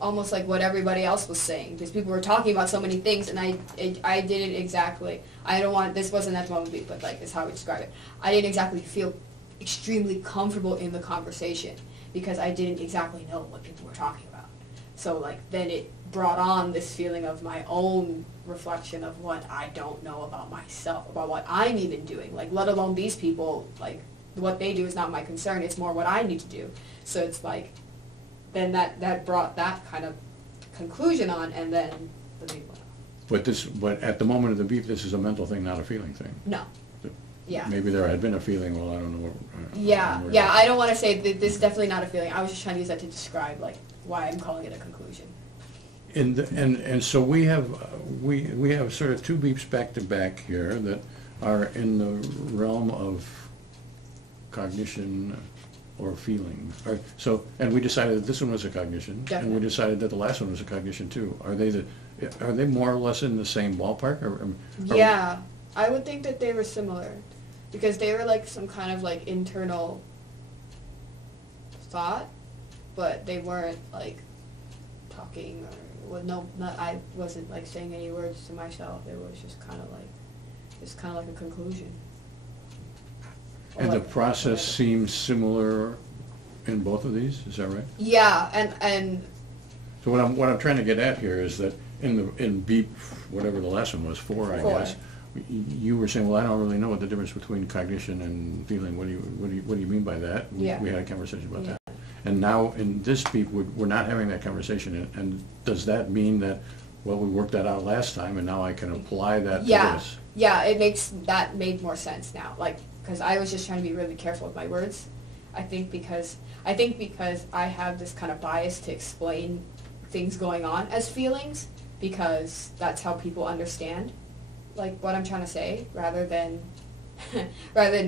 almost like what everybody else was saying because people were talking about so many things and I didn't exactly. I don't want this wasn't that moment, but like is how I would describe it. I didn't exactly feel extremely comfortable in the conversation because I didn't exactly know what people were talking about. So like then it brought on this feeling of my own reflection of what I don't know about myself, about what I'm even doing, like let alone these people, like what they do is not my concern, it's more what I need to do. So it's like then that brought that kind of conclusion on and then the beep went off. But at the moment of the beep, this is a mental thing, not a feeling thing. No. Yeah. Maybe there had been a feeling, well, I don't know what. Yeah, I don't want to say that this is definitely not a feeling. I was just trying to use that to describe like why I'm calling it a conclusion. And so we have sort of two beeps back to back here that are in the realm of cognition or feeling. And we decided that this one was a cognition, and Definitely. we decided that the last one was a cognition too. Are they more or less in the same ballpark? Yeah, I would think that they were similar because they were like some kind of like internal thought, but they weren't like talking or I wasn't like saying any words to myself. It was just kind of like a conclusion. And the like, process whatever. seems similar in both of these, is that right? Yeah, and So what I'm trying to get at here is that in beep, whatever the last one was, 4, I 4. guess, you were saying, well, I don't really know what the difference between cognition and feeling. What do you mean by that? Yeah. We had a conversation about Yeah. that. And now in this beep, we're not having that conversation. And does that mean that, well, we worked that out last time, and now I can apply that to yeah, this? yeah, that made more sense now. Like, because I was just trying to be really careful with my words. I think because I have this kind of bias to explain things going on as feelings, because that's how people understand like what I'm trying to say, rather than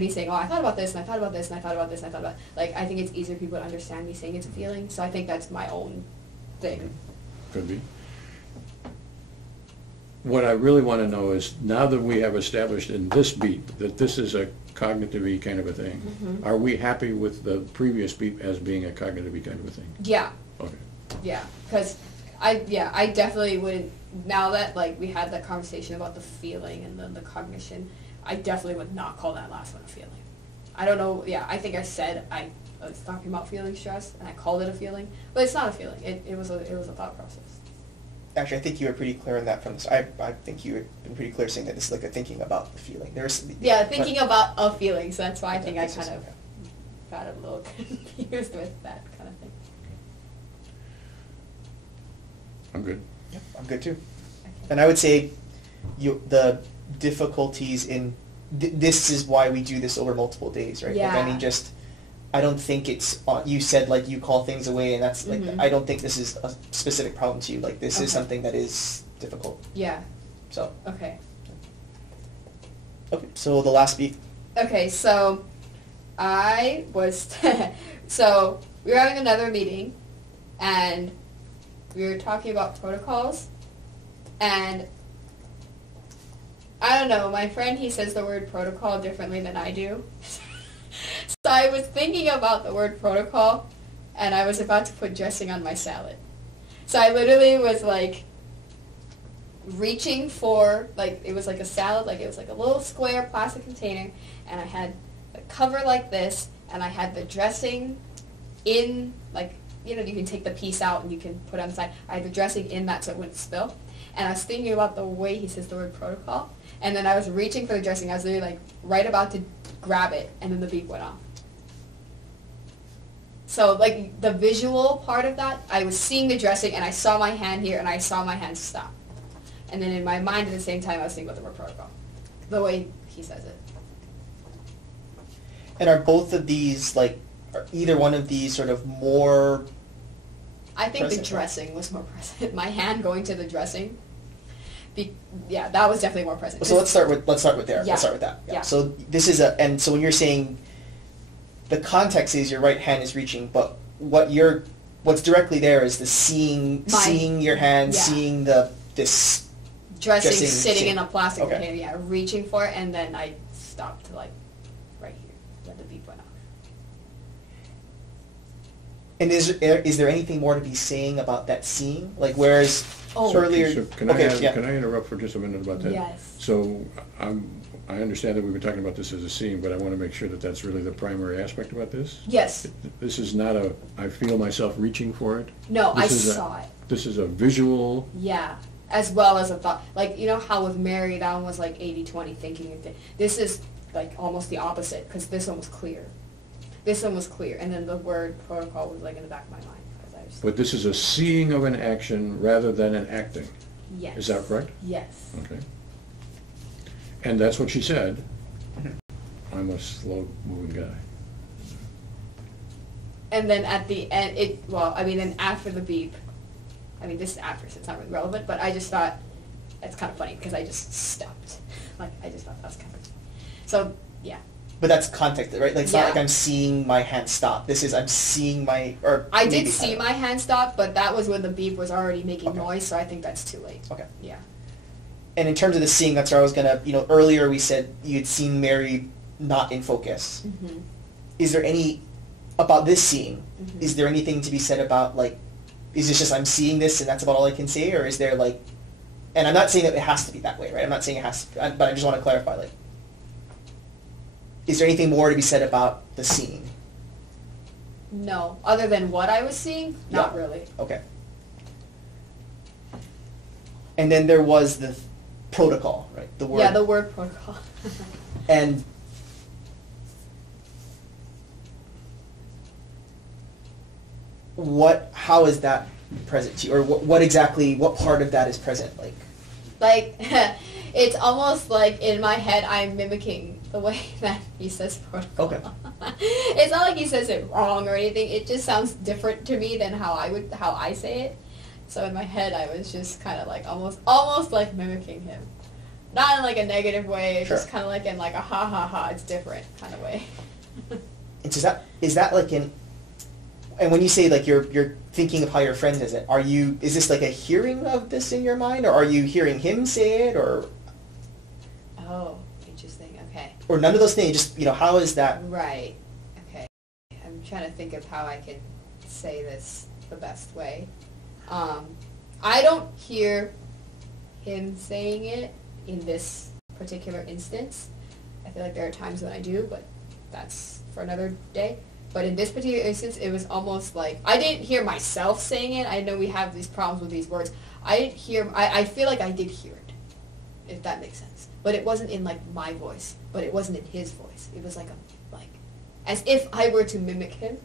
me saying, oh, I thought about this and I thought about this and I thought about this and I thought about, like, I think it's easier for people to understand me saying it's a feeling. So I think that's my own thing. Could be. What I really want to know is, now that we have established in this beep that this is a cognitive-y kind of a thing, are we happy with the previous beep as being a cognitive-y kind of a thing? Yeah. Okay. Yeah, because I definitely wouldn't, now that like we had that conversation about the feeling and then the cognition, I definitely would not call that last one a feeling. I don't know, yeah, I think I said I was talking about feeling stress and I called it a feeling, but it's not a feeling. It was a thought process. Actually, I think you were pretty clear on that from this. I think you had been pretty clear saying that this is like a thinking about the feeling. Yeah, thinking about a feeling, so that's why I think I this is- kind of got a little confused with that kind of thing. I'm good. Yeah, I'm good too. And I would say the difficulties in this is why we do this over multiple days, right? Like, I Yeah. mean, just I don't think it's you said like you call things away, and that's like Mhm. I don't think this is a specific problem to you. Like this is Okay. something that is difficult. Yeah, So okay. okay, so the last beep. Okay, so I was, so we were having another meeting, and we were talking about protocols, and I don't know, my friend, he says the word protocol differently than I do. So I was thinking about the word protocol, and I was about to put dressing on my salad. So I literally was like reaching for, like, it was like a salad, like it was like a little square plastic container, and I had the cover like this, and I had the dressing in, like, you know, you can take the piece out and you can put it on the side. I had the dressing in that so it wouldn't spill. And I was thinking about the way he says the word protocol, and then I was reaching for the dressing. I was literally like right about to grab it, and then the beep went off. So like the visual part of that, I was seeing the dressing, and I saw my hand here, and I saw my hand stop. And then in my mind at the same time, I was thinking about the word protocol, the way he says it. And are both of these like, are either one of these sort of more? I think Present, the dressing was more present. My hand going to the dressing. Yeah, that was definitely more present. So let's start with there. Yeah. Let's start with that. Yeah. So this is and so when you're saying the context is your right hand is reaching, but what's directly there is the seeing your hand, Yeah. seeing this dressing dressing sitting scene. in a plastic Okay. container, yeah, reaching for it, and then I stopped like right here when the beep went off. And is there anything more to be saying about that seeing? Like whereas Oh. earlier, So can I interrupt for just a minute about that? Yes. So I understand that we've been talking about this as a scene, but I want to make sure that that's really the primary aspect about this. Yes. This is not I feel myself reaching for it. No, I This is saw it. This is a visual. Yeah. As well as a thought. Like, you know how with Mary, that one was like 80-20 thinking. This is like almost the opposite, because this one was clear. This one was clear, and then the word protocol was like in the back of my mind. 'Cause I was, But this is a seeing of an action rather than an acting. yes. Is that correct? Yes. Okay. And that's what she said. I'm a slow-moving guy. And then at the end, then after the beep, this is after, so it's not really relevant, but I just thought, it's kind of funny, because I just stopped. Like, I just thought that was kind of funny. So, yeah. but that's context, right? Like it's not Yeah. like I'm seeing my hand stop. This is I'm seeing my I maybe did see my hand stop, but that was when the beep was already making Okay. noise, so I think that's too late. Okay. Yeah. And in terms of the seeing, that's where I was gonna. Earlier we said you'd seen Mary not in focus. Mm-hmm. Is there any about this seeing? Mhm. Is there anything to be said about like? Is this just I'm seeing this and that's about all I can say, or is there like? And I'm not saying that it has to be that way, right? I'm not saying it has to, but I just want to clarify, like. is there anything more to be said about the seeing? No, other than what I was seeing, not Yeah. really. Okay. And then there was the protocol, right? The word. Yeah, the word protocol. And how is that present to you? Or what part of that is present? Like, it's almost like in my head I'm mimicking the way that he says protocol. Okay. It's not like he says it wrong or anything. It just sounds different to me than how I say it. So in my head I was just kind of like almost like mimicking him. Not in like a negative way, Sure. just kind of like in like a ha ha ha, it's different kind of way. And so is that like and when you say like you're thinking of how your friend does it, is this like a hearing of this in your mind, or are you hearing him say it, or Oh, interesting. Okay. or none of those things? Just how is that? Right. Okay. I'm trying to think of how I can say this the best way. I don't hear him saying it in this particular instance. I feel like there are times when I do, but that's for another day. But in this particular instance, it was almost like I didn't hear myself saying it. I know we have these problems with these words. I didn't hear. I feel like I did hear it, if that makes sense. But it wasn't in like my voice. But it wasn't in his voice. It was like as if I were to mimic him.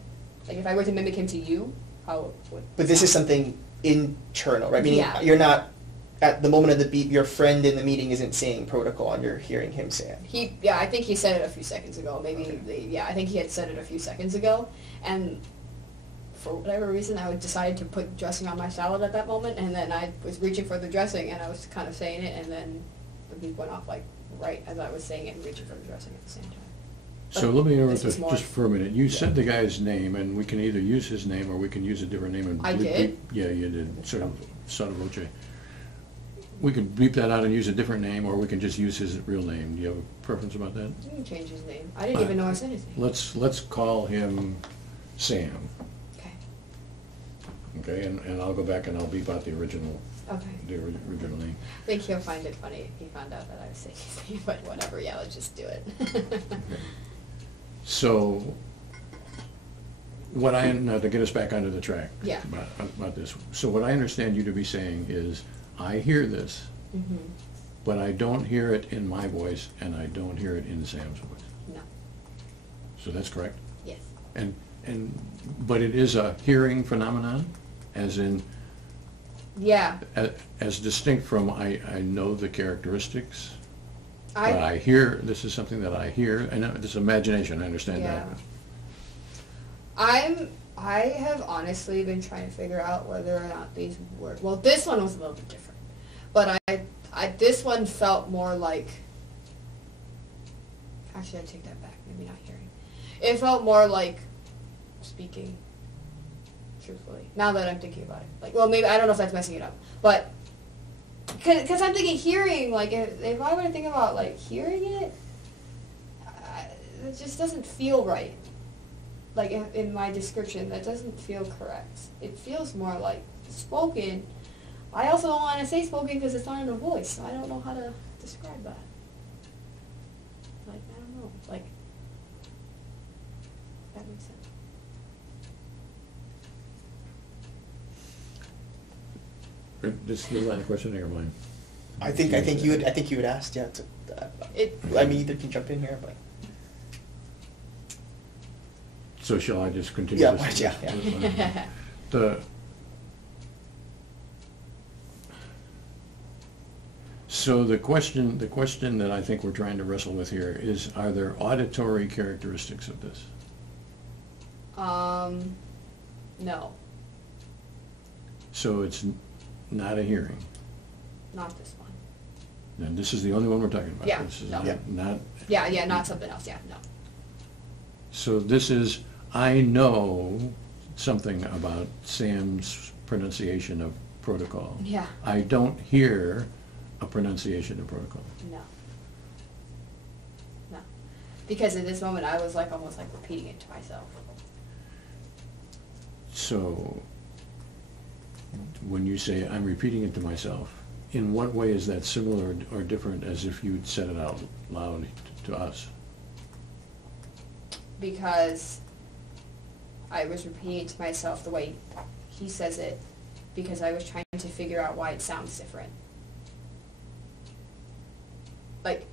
Like if I were to mimic him to you, how it would. But this is something internal, right? Meaning Yeah. you're not at the moment of the beep. Your friend in the meeting isn't saying protocol, and you're hearing him say it. I think he said it a few seconds ago. Maybe, I think he had said it a few seconds ago. And for whatever reason, I decided to put dressing on my salad at that moment, and then I was reaching for the dressing, and I was kind of saying it, and then the beep went off like right as I was saying it and reaching for the dressing at the same time. So let me interrupt this was just for a minute. You said the guy's name, and we can either use his name or we can use a different name. And I did? Yeah, you did. Sort of son voce. We could bleep that out and use a different name, or we can just use his real name. Do you have a preference about that? You can change his name. I didn't even know I said his name. Let's call him Sam. Okay. Okay, and I'll go back and I'll beep out the original Okay. original name. I think he'll find it funny if he found out that I was saying his name, but whatever. Yeah, let's just do it. So, now to get us back onto the track Yeah. about this. So what I understand you to be saying is, I hear this, Mm-hmm. but I don't hear it in my voice, and I don't hear it in Sam's voice. No. So that's correct? Yes. But it is a hearing phenomenon, as in, Yeah. as distinct from I know the characteristics, but I hear, this is something that I hear, and this is imagination, I understand that. I have honestly been trying to figure out whether or not these were, well, this one was a little bit different, but this one felt more like, actually I take that back, maybe not hearing. It felt more like speaking, truthfully, now that I'm thinking about it. Like, well, maybe, I don't know if that's messing it up, but, because I'm thinking hearing, like, if I were to think about, like, hearing it, it just doesn't feel right. Like, in my description, that doesn't feel correct. It feels more like spoken. I also don't want to say spoken because it's not in a voice, so I don't know how to describe that. Like, I don't know. Like, that makes sense. This is the line of questioning or mine? I think you had asked, yeah. I mean, either can jump in here, but So shall I just continue yeah, this? yeah. So the question that I think we're trying to wrestle with here is, are there auditory characteristics of this? No, So it's not a hearing. not this one. And this is the only one we're talking about. Yeah, This is no. not. Yeah, not something else, yeah, no. So this is, I know something about Sam's pronunciation of protocol. Yeah. I don't hear a pronunciation of protocol. No. No. Because in this moment, I was like almost like repeating it to myself. So when you say, I'm repeating it to myself, in what way is that similar or different as if you'd said it out loud to us? because I was repeating to myself the way he says it because I was trying to figure out why it sounds different. Like,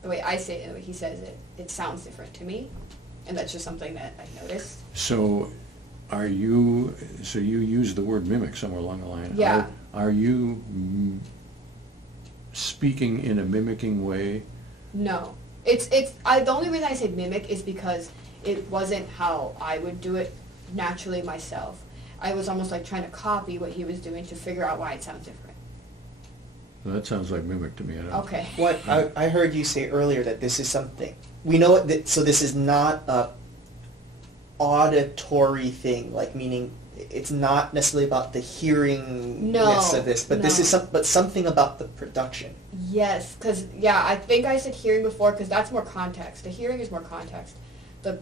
the way I say it and the way he says it, it sounds different to me. And that's just something that I noticed. So you use the word mimic somewhere along the line. Yeah. Are you speaking in a mimicking way? No. The only reason I say mimic is because it wasn't how I would do it naturally myself. I was almost like trying to copy what he was doing to figure out why it sounds different. Well, that sounds like mimic to me. Okay. What I heard you say earlier that this is something we know that, so this is not a auditory thing, like meaning it's not necessarily about the hearingness of this, but this is something about the production. Yes, because I think I said hearing before because that's more context. The hearing is more context. The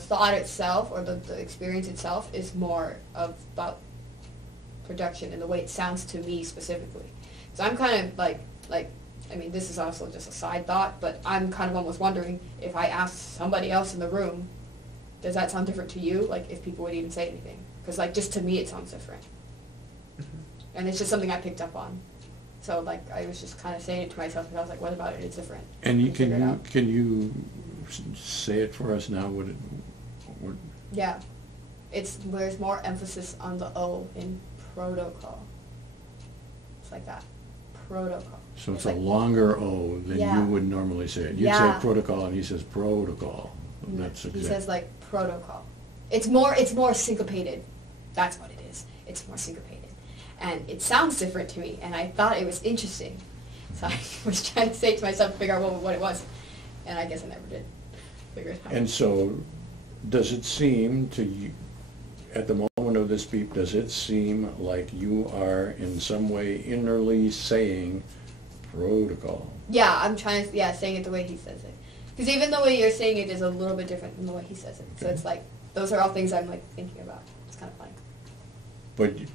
thought itself or the experience itself is more about production and the way it sounds to me specifically. So I'm kind of like I mean, this is also just a side thought, but I'm kind of almost wondering if I asked somebody else in the room, does that sound different to you? Like, if people would even say anything. Because, like, just to me it sounds different. Mm-hmm. And it's just something I picked up on. So, like, I was just kind of saying it to myself, and I was like, what about it? It's different. And can you say it for us now? What Yeah. There's more emphasis on the O in protocol. It's like that. Protocol. So it's a longer O than you would normally say it. You'd say protocol, and he says protocol. That's exactly. He says like protocol. It's more syncopated. That's what it is. It's more syncopated, and it sounds different to me. And I thought it was interesting, so I was trying to say to myself, figure out what it was, and I guess I never did figure it out. And so, does it seem to you, at the moment of this beep, does it seem like you are in some way innerly saying protocol? Yeah, I'm trying to, saying it the way he says it. Because even the way you're saying it is a little bit different than the way he says it. So it's like, those are all things I'm like thinking about. It's kind of funny.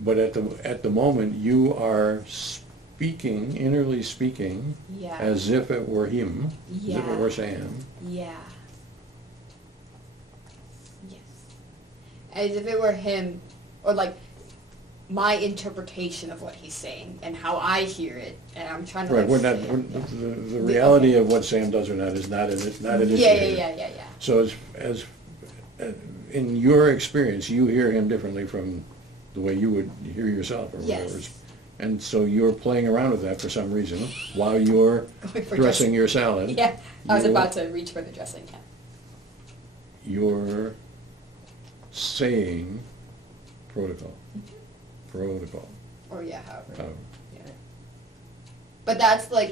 But at the moment, you are speaking, innerly speaking, as if it were him, as if it were Sam. Yeah. Yes. As if it were him, or like my interpretation of what he's saying and how I hear it, and I'm trying to the reality of what Sam does or not is not in his Yeah. So as in your experience, you hear him differently from the way you would hear yourself or whatever. And so you're playing around with that for some reason while you're dressing your salad. Yeah, I was about to reach for the dressing. Yeah. You're saying protocol. Protocol. Or however. Oh. Yeah. But that's like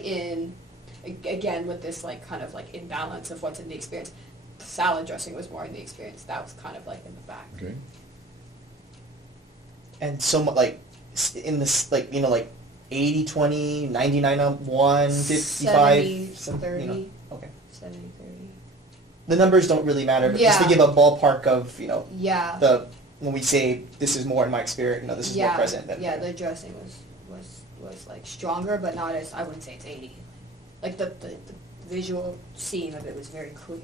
again with this like kind of like imbalance of what's in the experience. Salad dressing was more in the experience. That was kind of like in the back. Okay. And somewhat like in this, like, you know, like 80-20, 99-1, 55, 70-30. You know, okay. 70-30. The numbers don't really matter, but just to give a ballpark of, you know, when we say this is more in my experience, you know, this is more present. Than, the dressing was like stronger, but not as, I wouldn't say it's 80. Like the visual scene of it was very clear.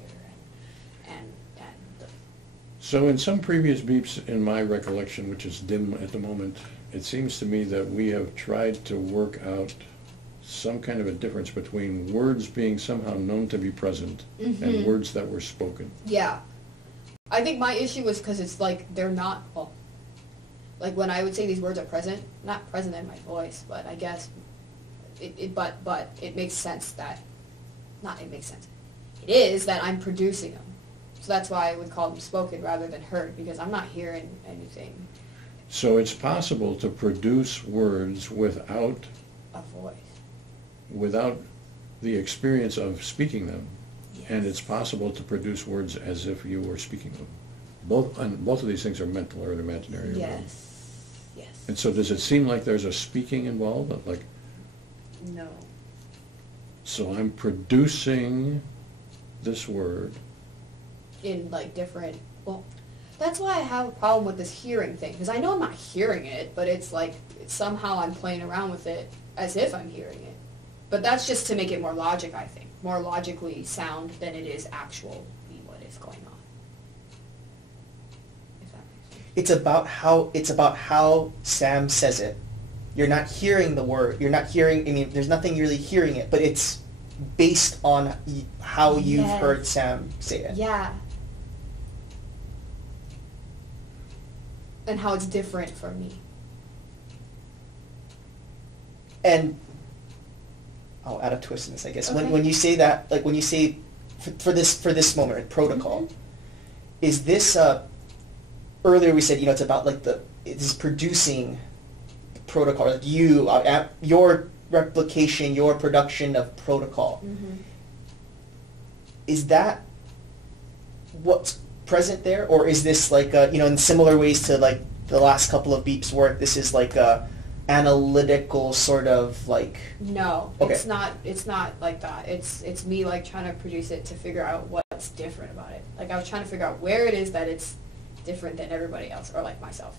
So in some previous beeps, in my recollection, which is dim at the moment, it seems to me that we have tried to work out some kind of a difference between words being somehow known to be present and words that were spoken. Yeah. I think my issue was because it's like they're not, well, like when I would say these words are present, not present in my voice, but I guess but it makes sense that, not it makes sense, it is that I'm producing them. So that's why I would call them spoken rather than heard, because I'm not hearing anything. So it's possible to produce words without A voice. Without the experience of speaking them, Yes. and it's possible to produce words as if you were speaking them. Both of these things are mental or imaginary. Yes. Yes. And so does it seem like there's a speaking involved? Like, No. so I'm producing this word. In like different, well, that's why I have a problem with this hearing thing, because I know I'm not hearing it, but it's like somehow I'm playing around with it as if I'm hearing it. But that's just to make it more logic, I think. More logically sound than it is actually is going on. If that makes sense. It's about how Sam says it. You're not hearing the word. You're not hearing. I mean, there's nothing really hearing it, but it's based on how you've Yes. heard Sam say it. Yeah. And how it's different for me. And I'll add a twist in this, I guess. Okay. When you say that, like when you say for this moment, like, protocol, is this earlier we said, you know, it's about like it's producing protocol, like your replication, your production of protocol. Mm-hmm. Is that what's present there, or is this like you know, in similar ways to like the last couple of beeps work, this is like a analytical sort of like... No, Okay. it's not like that. It's me like trying to produce it to figure out what's different about it. Like I was trying to figure out where it is that it's different than everybody else, or like myself.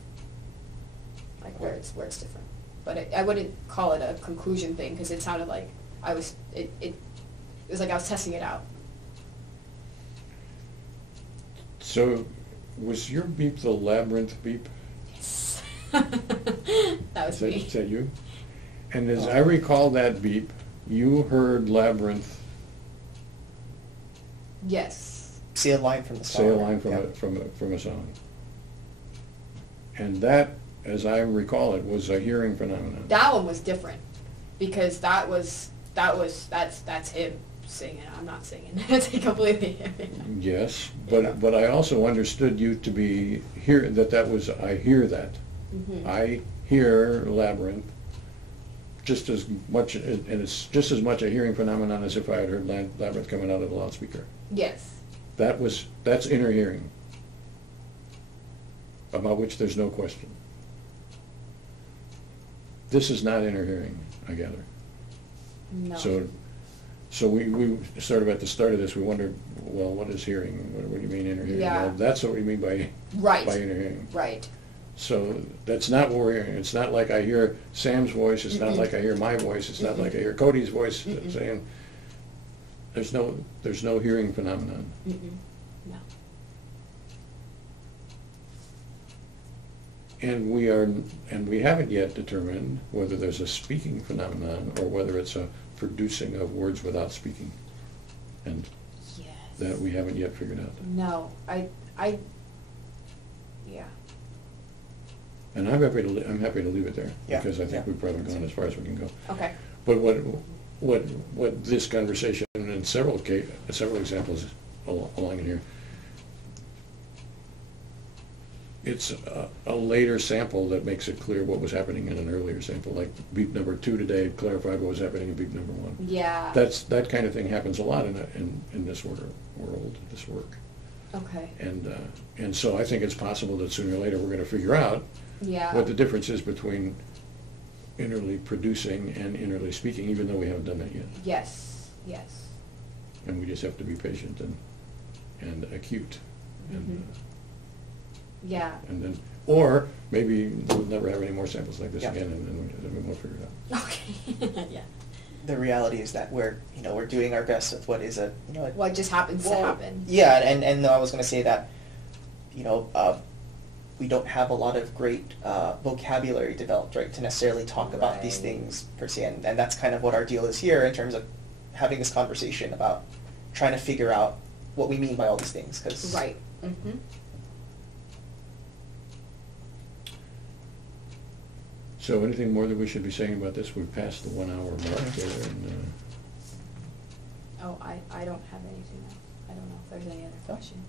Like where it's different. But I wouldn't call it a conclusion thing, because it sounded like it was like I was testing it out. So, was your beep the labyrinth beep? Yes. That was me. Is that you? And as I recall that beep, you heard labyrinth Say a line from the song. say a line Yeah. from a song. And that, as I recall it, was a hearing phenomenon. That one was different, because that's him singing. I'm not singing. It's completely him. Yes, Yeah. but I also understood you to be that was I hear that. Mm-hmm. I hear labyrinth just as much, and it's just as much a hearing phenomenon as if I had heard labyrinth coming out of a loudspeaker. Yes. That's inner hearing, about which there's no question. This is not inner hearing, I gather. No. So we sort of at the start of this, we wondered, well, what is hearing? What do you mean inner hearing? Yeah. Well, that's what we mean by Right. inner hearing. Right. So that's not what we're hearing. It's not like I hear Sam's voice. It's not like I hear my voice. It's not like I hear Cody's voice saying. There's no hearing phenomenon. No. And we haven't yet determined whether there's a speaking phenomenon or whether it's a producing of words without speaking. And Yes. that we haven't yet figured out. No. Yeah. And I'm happy to leave it there, Yeah, because I think yeah. we've probably gone as far as we can go. Okay. But what this conversation and several examples along in here, it's a later sample that makes it clear what was happening in an earlier sample. Like beep number 2 today clarified what was happening in beep number 1. Yeah. That kind of thing happens a lot in this world, this work. Okay. And so I think it's possible that sooner or later we're going to figure out Yeah. what the difference is between innerly producing and innerly speaking, even though we haven't done that yet. Yes. Yes. And we just have to be patient and acute. And, Yeah. and then, or maybe we'll never have any more samples like this Yeah. again, and then we won't figure it out. Okay. Yeah. The reality is that we're doing our best with what is What just happens to happen. Yeah, and I was going to say that, we don't have a lot of great vocabulary developed, right, to necessarily talk about these Right. things per se, and that's kind of what our deal is here in terms of having this conversation about trying to figure out what we mean by all these things. Right. Mm-hmm. So anything more that we should be saying about this? We've passed the 1 hour mark there, and Oh, I don't have anything else. I don't know if there's any other questions.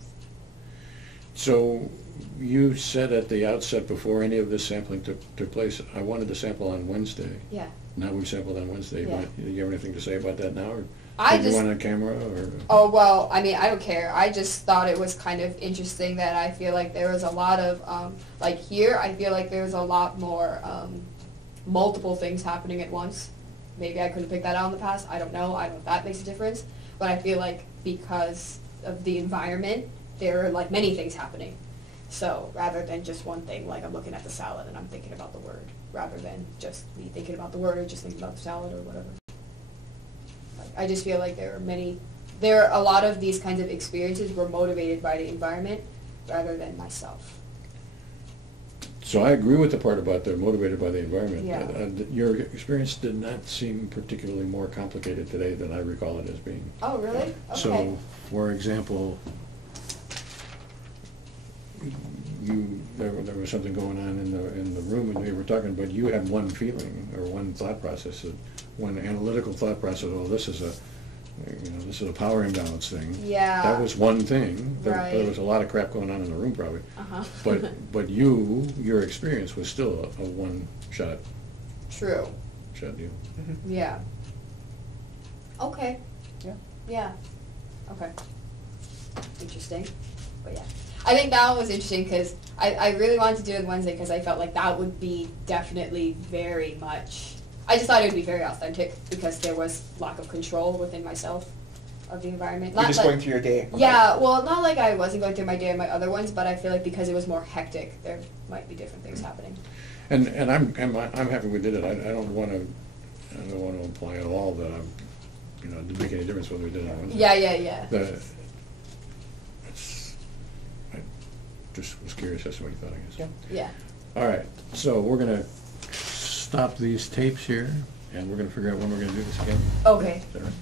so you said at the outset, before any of this sampling took place, I wanted to sample on Wednesday. Yeah. Now we've sampled on Wednesday. Yeah. Do you have anything to say about that now, or I did you just- want on camera, or? Oh, well, I mean, I don't care. I just thought it was kind of interesting that I feel like there was a lot of, like here, I feel like there was a lot more multiple things happening at once. Maybe I could have picked that out in the past. I don't know. I don't know if that makes a difference. But I feel like because of the environment, there are like many things happening. So rather than just one thing, like I'm looking at the salad and I'm thinking about the word, rather than just me thinking about the word or just thinking about the salad or whatever. Like, I just feel like there are many a lot of these kinds of experiences were motivated by the environment rather than myself. So I agree with the part about they're motivated by the environment. Yeah. Your experience did not seem particularly more complicated today than I recall it as being. Oh, really? Okay. So, for example, there was something going on in the room and we were talking, but you had one feeling or one thought process, one analytical thought process. Oh, this is a power imbalance thing. Yeah. That was one thing. There Right. was a lot of crap going on in the room probably. Uh-huh. But your experience was still a one shot True. deal. Mm-hmm. Yeah. Okay. Yeah. Yeah. Okay. Interesting. But yeah. I think that one was interesting because I really wanted to do it Wednesday because I felt like that would be definitely very much, I just thought it would be very authentic because there was lack of control within myself of the environment. You're Not just like, going through your day. yeah, well, not like I wasn't going through my day and my other ones, but I feel like because it was more hectic, there might be different things happening. And I'm happy we did it. I don't want to imply at all that it didn't make any difference whether we did it on Wednesday. Yeah. I just was curious as to what you thought, I guess. Yeah. All right, so we're gonna stop these tapes here, and we're gonna figure out when we're gonna do this again. Okay. Is that right?